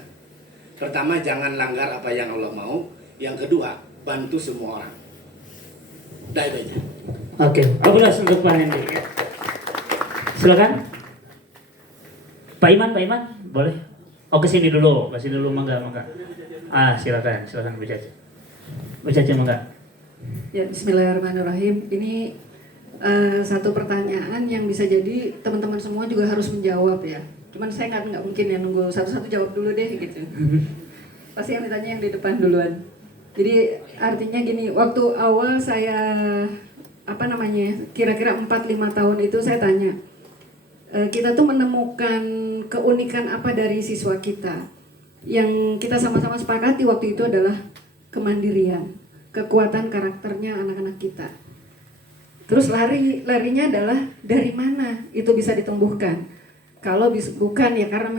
Pertama, jangan langgar apa yang Allah mau. Yang kedua, bantu semua orang. Dah itu aja. Oke, aplaus untuk Pak Hendy. Silakan. Pak Iman, boleh? Oh kesini dulu, mangga. Silakan Bu Caca mangga. Ya, Bismillahirrahmanirrahim. Ini satu pertanyaan yang bisa jadi teman-teman semua juga harus menjawab ya. Cuman saya nggak mungkin ya nunggu satu-satu jawab dulu deh gitu. Pasti yang ditanya yang di depan duluan. Jadi artinya gini, waktu awal saya kira-kira 4-5 tahun itu saya tanya, kita tuh menemukan keunikan apa dari siswa kita. Yang kita sama-sama sepakati waktu itu adalah kemandirian, kekuatan karakternya anak-anak kita. Terus larinya adalah dari mana itu bisa ditumbuhkan. Kalau bukan ya karena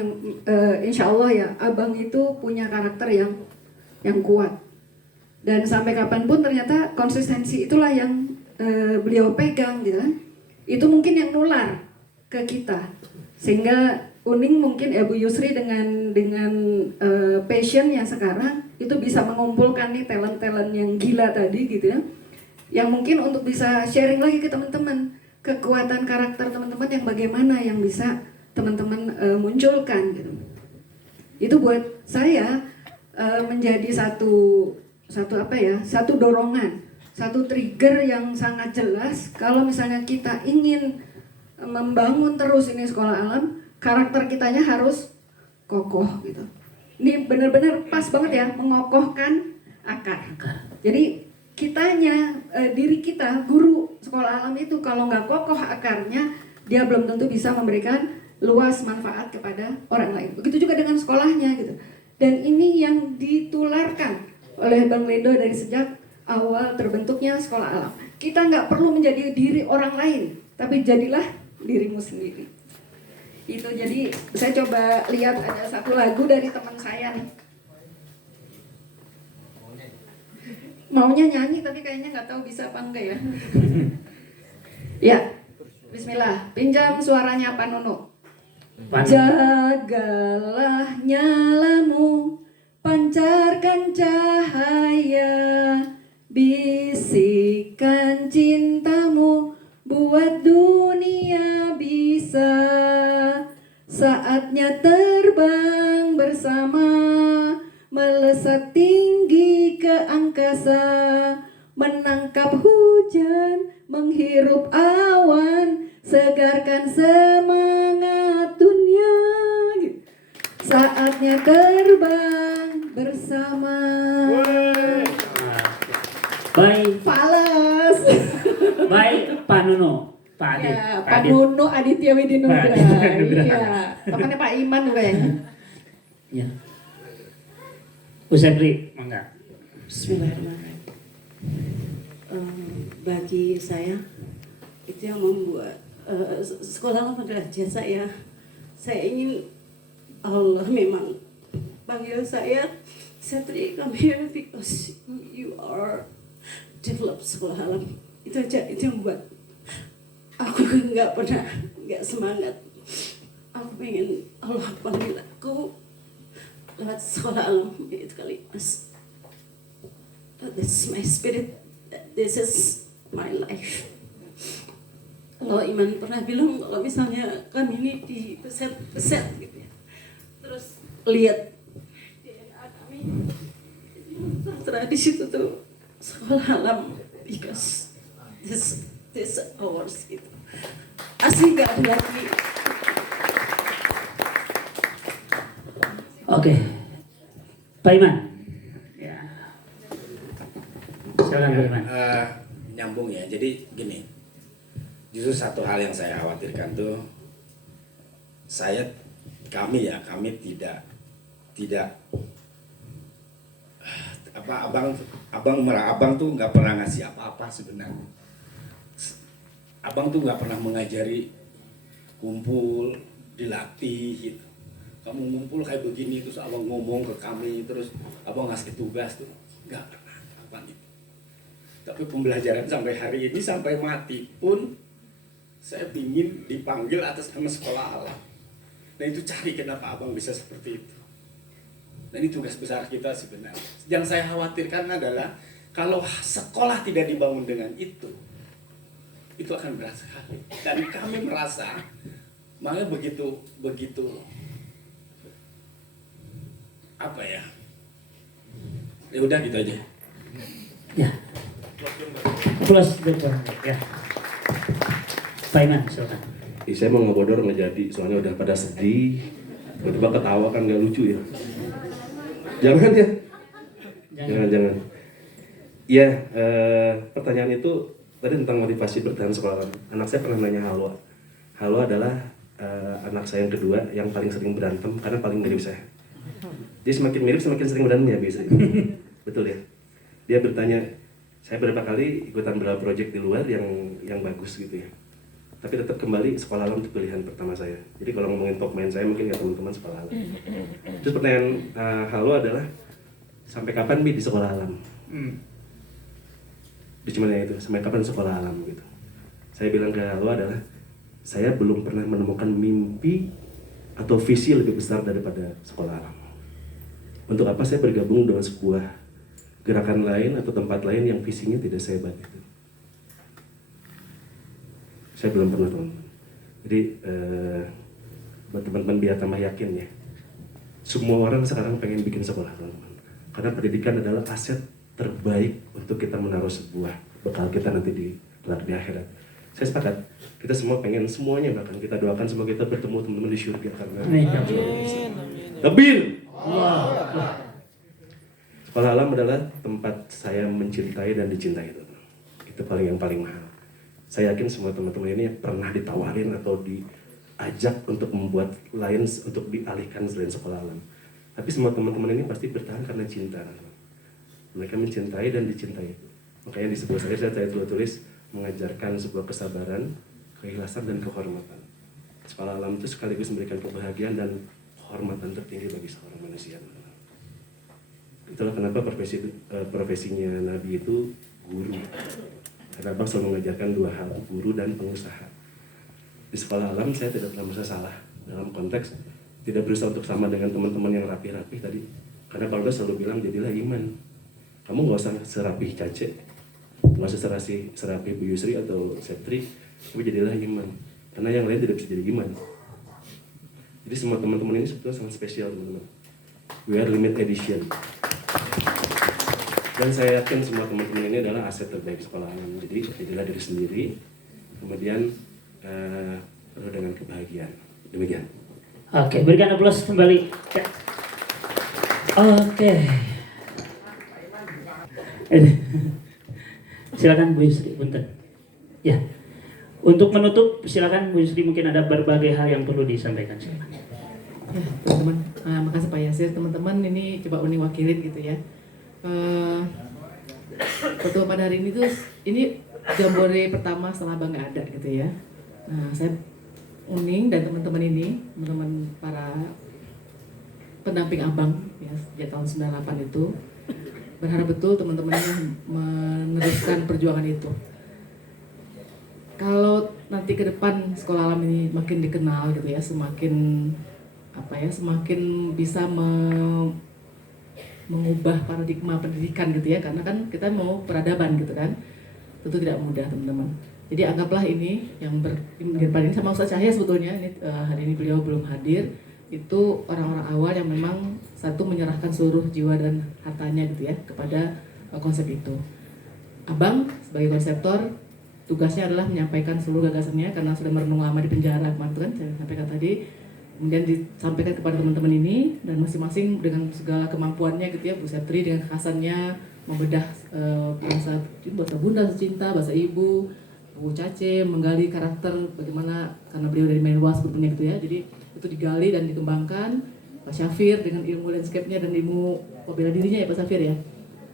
insya Allah ya abang itu punya karakter yang kuat. Dan sampai kapanpun ternyata konsistensi itulah yang beliau pegang gitu kan. Itu mungkin yang nular ke kita. Sehingga Uning mungkin Bu Yusri dengan passionnya sekarang itu bisa mengumpulkan nih talent-talent yang gila tadi gitu ya. Yang mungkin untuk bisa sharing lagi ke teman-teman kekuatan karakter teman-teman yang bagaimana yang bisa teman-teman munculkan gitu. Itu buat saya menjadi satu dorongan, satu trigger yang sangat jelas kalau misalnya kita ingin membangun terus ini sekolah alam, karakter kitanya harus kokoh gitu. Ini benar-benar pas banget ya, mengokohkan akar. Jadi diri kita, guru sekolah alam itu kalau nggak kokoh akarnya, dia belum tentu bisa memberikan luas manfaat kepada orang lain. Begitu juga dengan sekolahnya gitu. Dan ini yang ditularkan oleh Bang Lendo dari sejak awal terbentuknya sekolah alam. Kita nggak perlu menjadi diri orang lain, tapi jadilah dirimu sendiri. Itu jadi saya coba lihat ada satu lagu dari teman saya nih. Maunya nyanyi tapi kayaknya nggak tahu bisa apa enggak ya. Ya, Bismillah. Pinjam suaranya Pak Nunu. Jagalah nyalamu, pancarkan cahaya, bisikan cintamu, buat dunia bisa. Saatnya terbang bersama, melesat tinggi ke angkasa, menangkap hujan, menghirup awan, segarkan semangat dunia. Saatnya terbang bersama Baik, Fales. baik Pak Nuno, Pak Adit, Ya, Pak Pak Adit. Nuno Aditya Widinugra. Pak Aditya Widinugra. Iya. Temannya Pak Iman kayaknya. Ya. Bu Sepri, mangga. Bismillahirrahmanirrahim. Bagi saya itu yang membuat sekolah adalah jasa ya. Saya ingin Allah memang panggil saya Setri, come here because you are develop sekolah alam. Itu aja, itu yang buat aku nggak semangat. Aku pengen Allah panggil aku lewat sekolah alam itu kali mas. This is my spirit. This is my life. Kalau Iman pernah bilang kalau misalnya kami ini dipeset gitu ya, terus lihat DNA kami, tertera di situ tuh sekolah alam because this ours gitu. Asli nggak ada lagi. Oke, Pak Iman. Ya. Silakan Pak Iman. Nyambung ya, jadi gini, justru satu hal yang saya khawatirkan tuh, kami tidak abang tuh nggak pernah ngasih apa-apa sebenarnya. Abang tuh nggak pernah mengajari kumpul, dilatih gitu. Kamu ngumpul kayak begini, terus abang ngomong ke kami, terus abang ngasih tugas tuh, nggak pernah abang itu. Tapi pembelajaran sampai hari ini, sampai mati pun, saya ingin dipanggil atas nama sekolah alam. Nah itu cari kenapa abang bisa seperti itu. Dan ini tugas besar kita sebenarnya. Yang saya khawatirkan adalah kalau sekolah tidak dibangun dengan itu akan berat sekali. Dan kami merasa, makanya begitu apa ya? Ya udah gitu aja. Ya. Plus betul. Ya. Pak Iman, silakan. Saya mau ngebodor nggak jadi, soalnya udah pada sedih, tiba-tiba ketawa kan nggak lucu ya. Jangan ya. Jangan. Ya, pertanyaan itu tadi tentang motivasi bertahan sekolah. Anak saya pernah nanya Halwa. Halwa adalah anak saya yang kedua yang paling sering berantem karena paling mirip saya. Dia semakin mirip semakin sering berantem ya bisa. Betul ya. Dia bertanya, saya berapa kali ikutan beberapa project di luar yang bagus gitu ya. Tapi tetap kembali sekolah alam itu pilihan pertama saya. Jadi kalau ngomongin top main saya mungkin ya teman-teman sekolah alam. Terus pertanyaan Halo adalah sampai kapan Bi di sekolah alam? Di cuman itu sampai kapan sekolah alam gitu. Saya bilang ke Halo adalah saya belum pernah menemukan mimpi atau visi lebih besar daripada sekolah alam. Untuk apa saya bergabung dengan sebuah gerakan lain atau tempat lain yang visinya tidak sehebat itu? Saya belum pernah teman. Jadi buat teman-teman biar tambah yakin ya. Semua orang sekarang pengen bikin sekolah teman-teman. Karena pendidikan adalah aset terbaik untuk kita menaruh sebuah bekal kita nanti di akhirat. Saya sepakat. Kita semua pengen semuanya, bahkan kita doakan semoga kita bertemu teman-teman di surga karena Kabir. Sekolah alam adalah tempat saya mencintai dan dicintai. Itu yang paling mahal. Saya yakin semua teman-teman ini pernah ditawarin atau diajak untuk membuat lain untuk dialihkan selain sekolah alam. Tapi semua teman-teman ini pasti bertahan karena cinta. Mereka mencintai dan dicintai. Makanya di sebuah saya tulis mengajarkan sebuah kesabaran, keikhlasan dan kehormatan. Sekolah alam itu sekaligus memberikan kebahagiaan dan kehormatan tertinggi bagi seorang manusia. Itulah kenapa profesinya Nabi itu guru. Karena Abang selalu mengajarkan dua hal, guru dan pengusaha. Di sekolah alam saya tidak pernah merasa salah dalam konteks tidak berusaha untuk sama dengan teman-teman yang rapi-rapi tadi. Karena Pak Aldo selalu bilang jadilah iman. Kamu nggak usah serapih Cace, nggak usah serapih Bu Yusri atau Septri, tapi jadilah iman. Karena yang lain tidak bisa jadi iman. Jadi semua teman-teman ini sebetulnya sangat spesial teman-teman. We are limited edition. Dan saya yakin semua teman-teman ini adalah aset terbaik sekolah alam. Jadi jadilah diri sendiri, kemudian penuh dengan kebahagiaan. Demikian. Oke, berikan aplaus kembali. Ya. Oke. Eh, silakan Bu Yusri, punten. Ya. Untuk menutup, silakan Bu Yusri, mungkin ada berbagai hal yang perlu disampaikan. Silakan. Ya, teman-teman, makasih Pak Yasir. Teman-teman, ini coba Uni wakilin gitu ya. Ketua pada hari ini tuh, ini jambore pertama setelah Abang nggak ada gitu ya. Nah, saya Uning dan teman-teman ini, teman-teman para pendamping Abang ya sejak tahun 98 itu, berharap betul teman-teman ini meneruskan perjuangan itu. Kalau nanti ke depan sekolah alam ini makin dikenal gitu ya, semakin semakin bisa mengubah paradigma pendidikan gitu ya, karena kan kita mau peradaban gitu kan, tentu tidak mudah teman-teman. Jadi anggaplah ini yang berdepan ini sama Ustaz Cahya sebetulnya, ini hari ini beliau belum hadir, itu orang-orang awal yang memang satu menyerahkan seluruh jiwa dan hartanya gitu ya kepada konsep itu. Abang sebagai konseptor tugasnya adalah menyampaikan seluruh gagasannya karena sudah merenung lama di penjara kemarin itu kan saya sampaikan tadi. Kemudian disampaikan kepada teman-teman ini dan masing-masing dengan segala kemampuannya gitu ya, Bu Septri dengan kekhasannya membedah bahasa bunda cinta, bahasa ibu, Bu Cace menggali karakter bagaimana karena beliau dari Menwa sebetulnya gitu ya, jadi itu digali dan dikembangkan. Pak Syafir dengan ilmu landscape-nya dan ilmu bela dirinya ya Pak Syafir ya,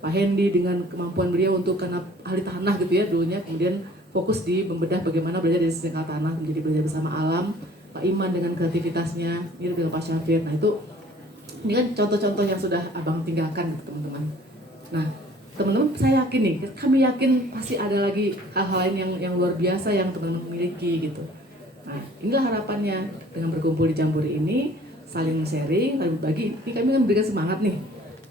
Pak Hendi dengan kemampuan beliau untuk karena ahli tanah gitu ya dulunya, kemudian fokus di membedah bagaimana belajar dari sisi tanah menjadi belajar bersama alam. Pak Iman dengan kreativitasnya, mirip dengan Pak Syafir. Nah itu, ini kan contoh-contoh yang sudah Abang tinggalkan gitu, teman-teman. Nah teman-teman saya yakin nih, kami yakin pasti ada lagi hal-hal lain yang luar biasa yang teman-teman miliki gitu. Nah inilah harapannya dengan berkumpul di Jambore ini, saling sharing, saling berbagi, ini kami memberikan semangat nih.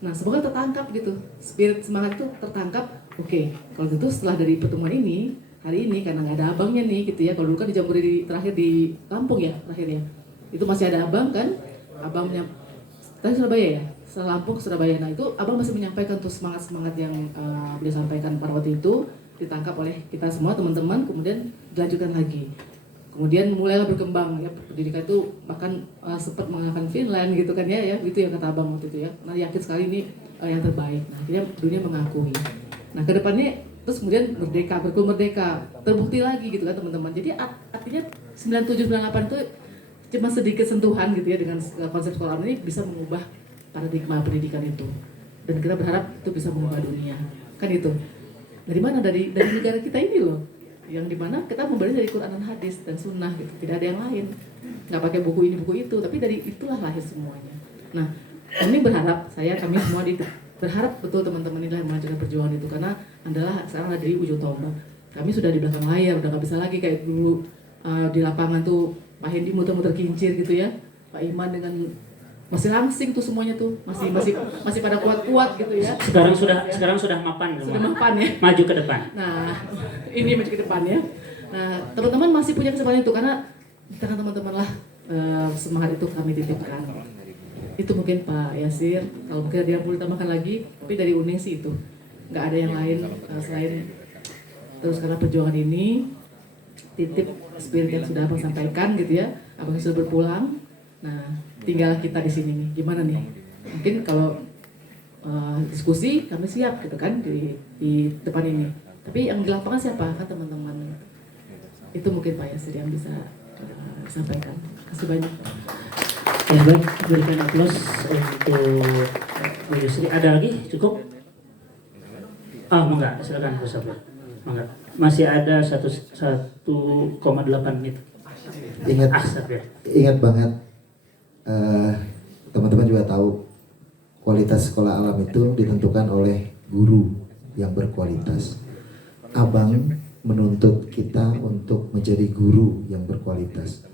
Nah semoga tertangkap gitu, spirit semangat itu tertangkap. Oke, kalau gitu setelah dari pertemuan ini, hari ini karena nggak ada abangnya nih gitu ya, kalau dulu kan di Jambore terakhir di Lampung ya terakhirnya, itu masih ada abang kan, abangnya tadi Surabaya ya, setelah Lampung ke Surabaya. Nah itu abang masih menyampaikan tuh semangat yang beliau sampaikan pada waktu itu, ditangkap oleh kita semua teman-teman, kemudian dilanjutkan lagi. Kemudian mulailah berkembang ya pendidikan itu, bahkan sempat mengalahkan Finland gitu kan ya itu yang kata abang waktu itu ya. Nah yakin sekali ini yang terbaik. Nah akhirnya dunia mengakui. Nah kedepannya terus kemudian merdeka, berkumpul merdeka, terbukti lagi gitu kan teman-teman. Jadi artinya 97-98 itu cuma sedikit sentuhan gitu ya dengan konsep sekolah ini bisa mengubah paradigma pendidikan itu. Dan kita berharap itu bisa mengubah dunia. Kan itu. Dari mana? Dari negara kita ini loh. Yang dimana kita membeli dari Quran dan hadis dan sunnah gitu. Tidak ada yang lain. Nggak pakai buku ini, buku itu. Tapi dari itulah lahir semuanya. Nah, kami berharap, kami semua berharap betul teman-teman ini melanjutkan perjuangan itu, karena adalah sekarang ada di ujung tombak. Kami sudah di belakang layar, udah nggak bisa lagi kayak dulu di lapangan tuh Pak Hendi muter-muter kincir gitu ya, Pak Iman dengan masih langsing tuh semuanya tuh masih pada kuat-kuat gitu ya. Sekarang sudah mapan semua. Sudah mapan ya. Maju ke depan. Nah ini maju ke depan ya. Nah teman-teman masih punya kesempatan itu, karena di tangan teman-teman lah semangat itu kami titipkan. Itu mungkin Pak Yasir, kalau mungkin ada yang perlu ditambahkan lagi, tapi dari Uning sih itu nggak ada yang lain selain terus karena perjuangan ini titip spirit yang sudah Abang sampaikan gitu ya. Abang sudah berpulang, nah tinggal kita di sini nih, gimana nih? Mungkin kalau diskusi kami siap gitu kan di depan ini, tapi yang di lapangan siapa kan teman-teman? Itu mungkin Pak Yasir yang bisa sampaikan. Terima kasih banyak. Ya baik, berikan aplaus untuk Bu Yusri. Ada lagi? Cukup? Enggak, silakan Bu Sabir. Enggak. Masih ada 1,8 menit. Ingat banget, teman-teman juga tahu kualitas sekolah alam itu ditentukan oleh guru yang berkualitas. Abang menuntut kita untuk menjadi guru yang berkualitas.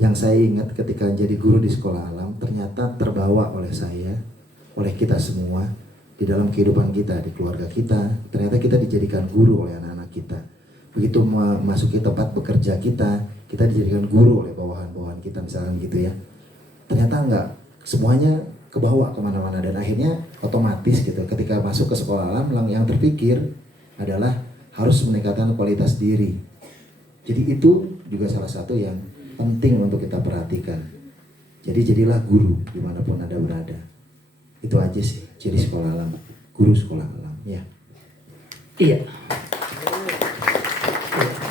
Yang saya ingat ketika jadi guru di sekolah alam, ternyata terbawa oleh saya, oleh kita semua, di dalam kehidupan kita, di keluarga kita, ternyata kita dijadikan guru oleh anak-anak kita. Begitu memasuki tempat bekerja kita dijadikan guru oleh bawahan-bawahan kita misalkan gitu ya. Ternyata enggak, semuanya kebawa kemana-mana, dan akhirnya otomatis gitu, ketika masuk ke sekolah alam, yang terpikir adalah harus meningkatkan kualitas diri. Jadi itu juga salah satu yang penting untuk kita perhatikan. Jadi jadilah guru dimanapun Anda berada. Itu aja sih ciri sekolah alam, guru sekolah alam ya. Iya.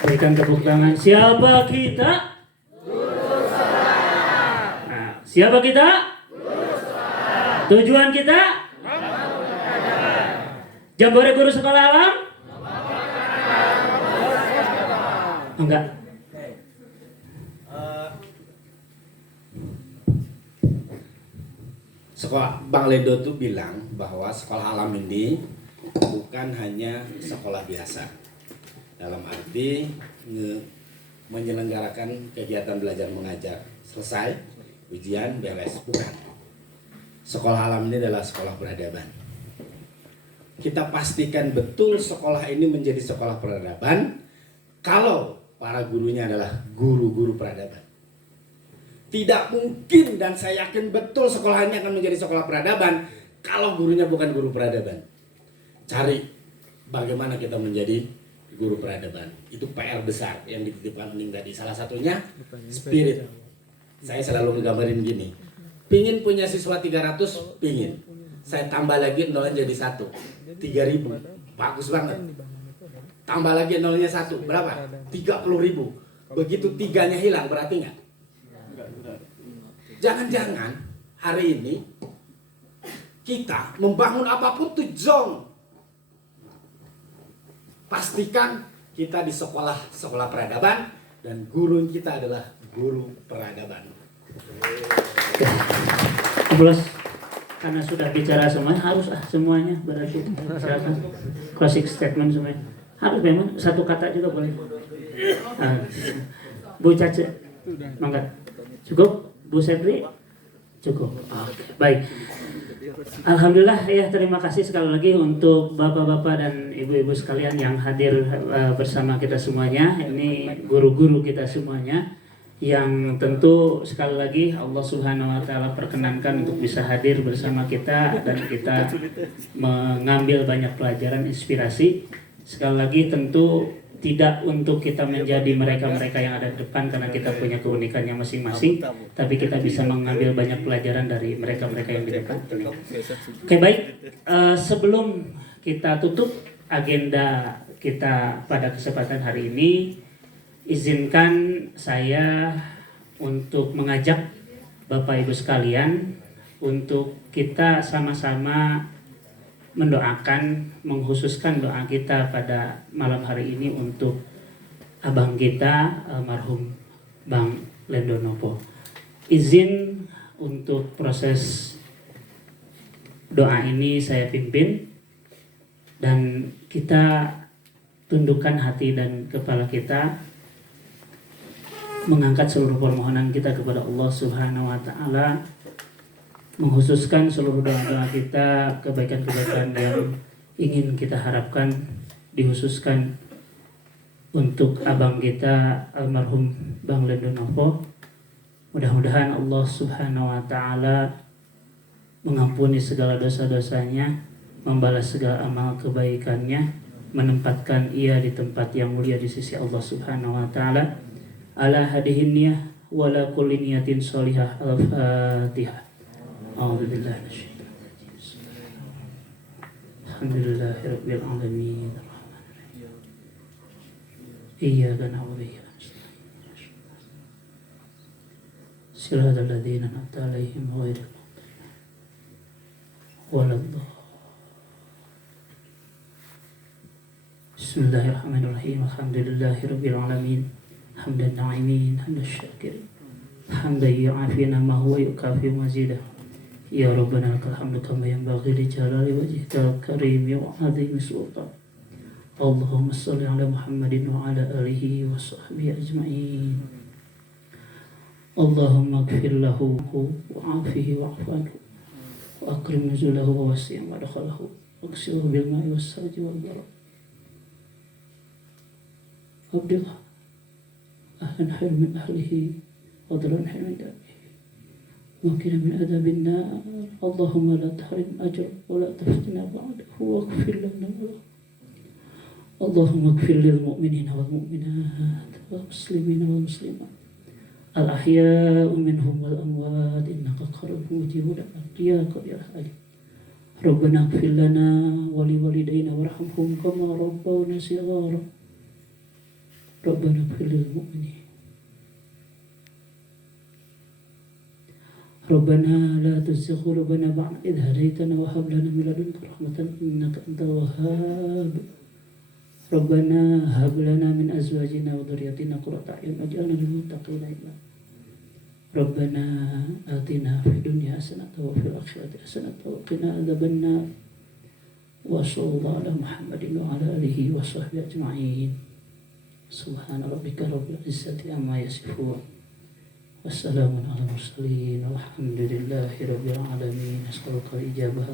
Berikan tepuk tangan. Siapa kita? Nah, siapa kita? Tujuan kita? Jambore guru sekolah alam? Enggak. Sekolah Bang Ledo tuh bilang bahwa sekolah alam ini bukan hanya sekolah biasa. Dalam arti menyelenggarakan kegiatan belajar mengajar selesai, ujian beres, bukan. Sekolah alam ini adalah sekolah peradaban. Kita pastikan betul sekolah ini menjadi sekolah peradaban kalau para gurunya adalah guru-guru peradaban. Tidak mungkin, dan saya yakin betul sekolah ini akan menjadi sekolah peradaban kalau gurunya bukan guru peradaban. Cari bagaimana kita menjadi guru peradaban. Itu PR besar yang dititipkan Uning tadi. Salah satunya spirit. Saya selalu menggambarin gini. Pingin punya siswa 300, pingin. Saya tambah lagi nolnya jadi 1. 3.000. Bagus banget. Tambah lagi nolnya 1. Berapa? 30.000. Begitu 3-nya hilang berarti nggak? Jangan-jangan hari ini kita membangun apapun tuh zong. Pastikan kita di sekolah peradaban dan guru kita adalah guru peradaban. Plus, karena sudah bicara semuanya harus semuanya berarti silakan closing statement semuanya harus memang satu kata juga boleh. Bu Caca, mangga cukup. Bu Sepri cukup. Oke, baik. Alhamdulillah ya, terima kasih sekali lagi untuk bapak-bapak dan ibu-ibu sekalian yang hadir bersama kita semuanya. Ini guru-guru kita semuanya yang tentu sekali lagi Allah Subhanahu wa taala perkenankan untuk bisa hadir bersama kita dan kita mengambil banyak pelajaran inspirasi. Sekali lagi tentu tidak untuk kita menjadi mereka-mereka yang ada di depan karena kita punya keunikannya masing-masing, tapi kita bisa mengambil banyak pelajaran dari mereka-mereka yang di depan. Oke, baik. Sebelum kita tutup agenda kita pada kesempatan hari ini, izinkan saya untuk mengajak Bapak Ibu sekalian untuk kita sama-sama mendoakan, menghususkan doa kita pada malam hari ini untuk abang kita almarhum Bang Lendonopo. Izin untuk proses doa ini saya pimpin dan kita tundukkan hati dan kepala kita, mengangkat seluruh permohonan kita kepada Allah Subhanahu wa taala, menghususkan seluruh doa-doa kita, kebaikan-kebaikan yang ingin kita harapkan dihususkan untuk abang kita almarhum Bang Lendonopo. Mudah-mudahan Allah Subhanahu wa taala mengampuni segala dosa-dosanya, membalas segala amal kebaikannya, menempatkan ia di tempat yang mulia di sisi Allah Subhanahu wa taala. Ala hadihin niyah wala kulli niyatin sholihah. Al-Fatihah. A'udzu billahi minasyaitonir rajim. Alhamdulillahirabbil alamin. Iyyaka na'budu wa iyyaka nasta'in. Shiratal ladzina an'amta 'alaihim ghairil maghdubi 'alaihim waladdallin. Bismillahirrahmanirrahim. Alhamdulillahirabbil alamin. Hamdan na'imin, hamdan syakirin. Hamdan yu'afina ma huwa yukafi mazidah. Ya Rabbana lakal hamdu kama yanbaghi li jalali wajhikal karim wa 'azimi sultan. Allahumma shalli ala Muhammadin wa ala alihi wa sahbihi ajma'in. Allahumma ighfir lahu wa 'afihi wa'fu anhu wa akrim nuzulahu wa wasi' madkhalahu waghsilhu bil ma'i was salji wal barad. Abdillah ahlan khair min ahlihi wa dalan khair min darihi. وكنا من عذاب النار اللهم لا تحرم أجر ولا تفتنا بعده واغفر لنا اللهم اغفر للمؤمنين والمؤمنات والمسلمين والمسلمات الأحياء منهم والأموات إنك قريب مجيب دعوات يا قدير حليم Rabbana ighfir lana wa liwalidayna warhamhum kama rabbawna shighara. Rabbana ighfir lil mu'minin. Rabbana la tuzigh qulubana ba'da idh hadaytana wa hab lana min ladunka rahmatan innaka antal wahhab. Rabbana hab lana min azwajina wa dhurriyyatina qurrata a'yun waj'alna lil muttaqina imama. Rabbana atina fid dunya hasanatan wa fil akhirati hasanatan wa qina adzabannar. Wa sallallahu ala Muhammadin wa ala alihi wa sahbihi ajma'in. Subhana rabbika rabbil izzati amma yasifun. Wassalamun ala mursalin. Walhamdulillahi rabbil alamin. As'aluka al-ijabah.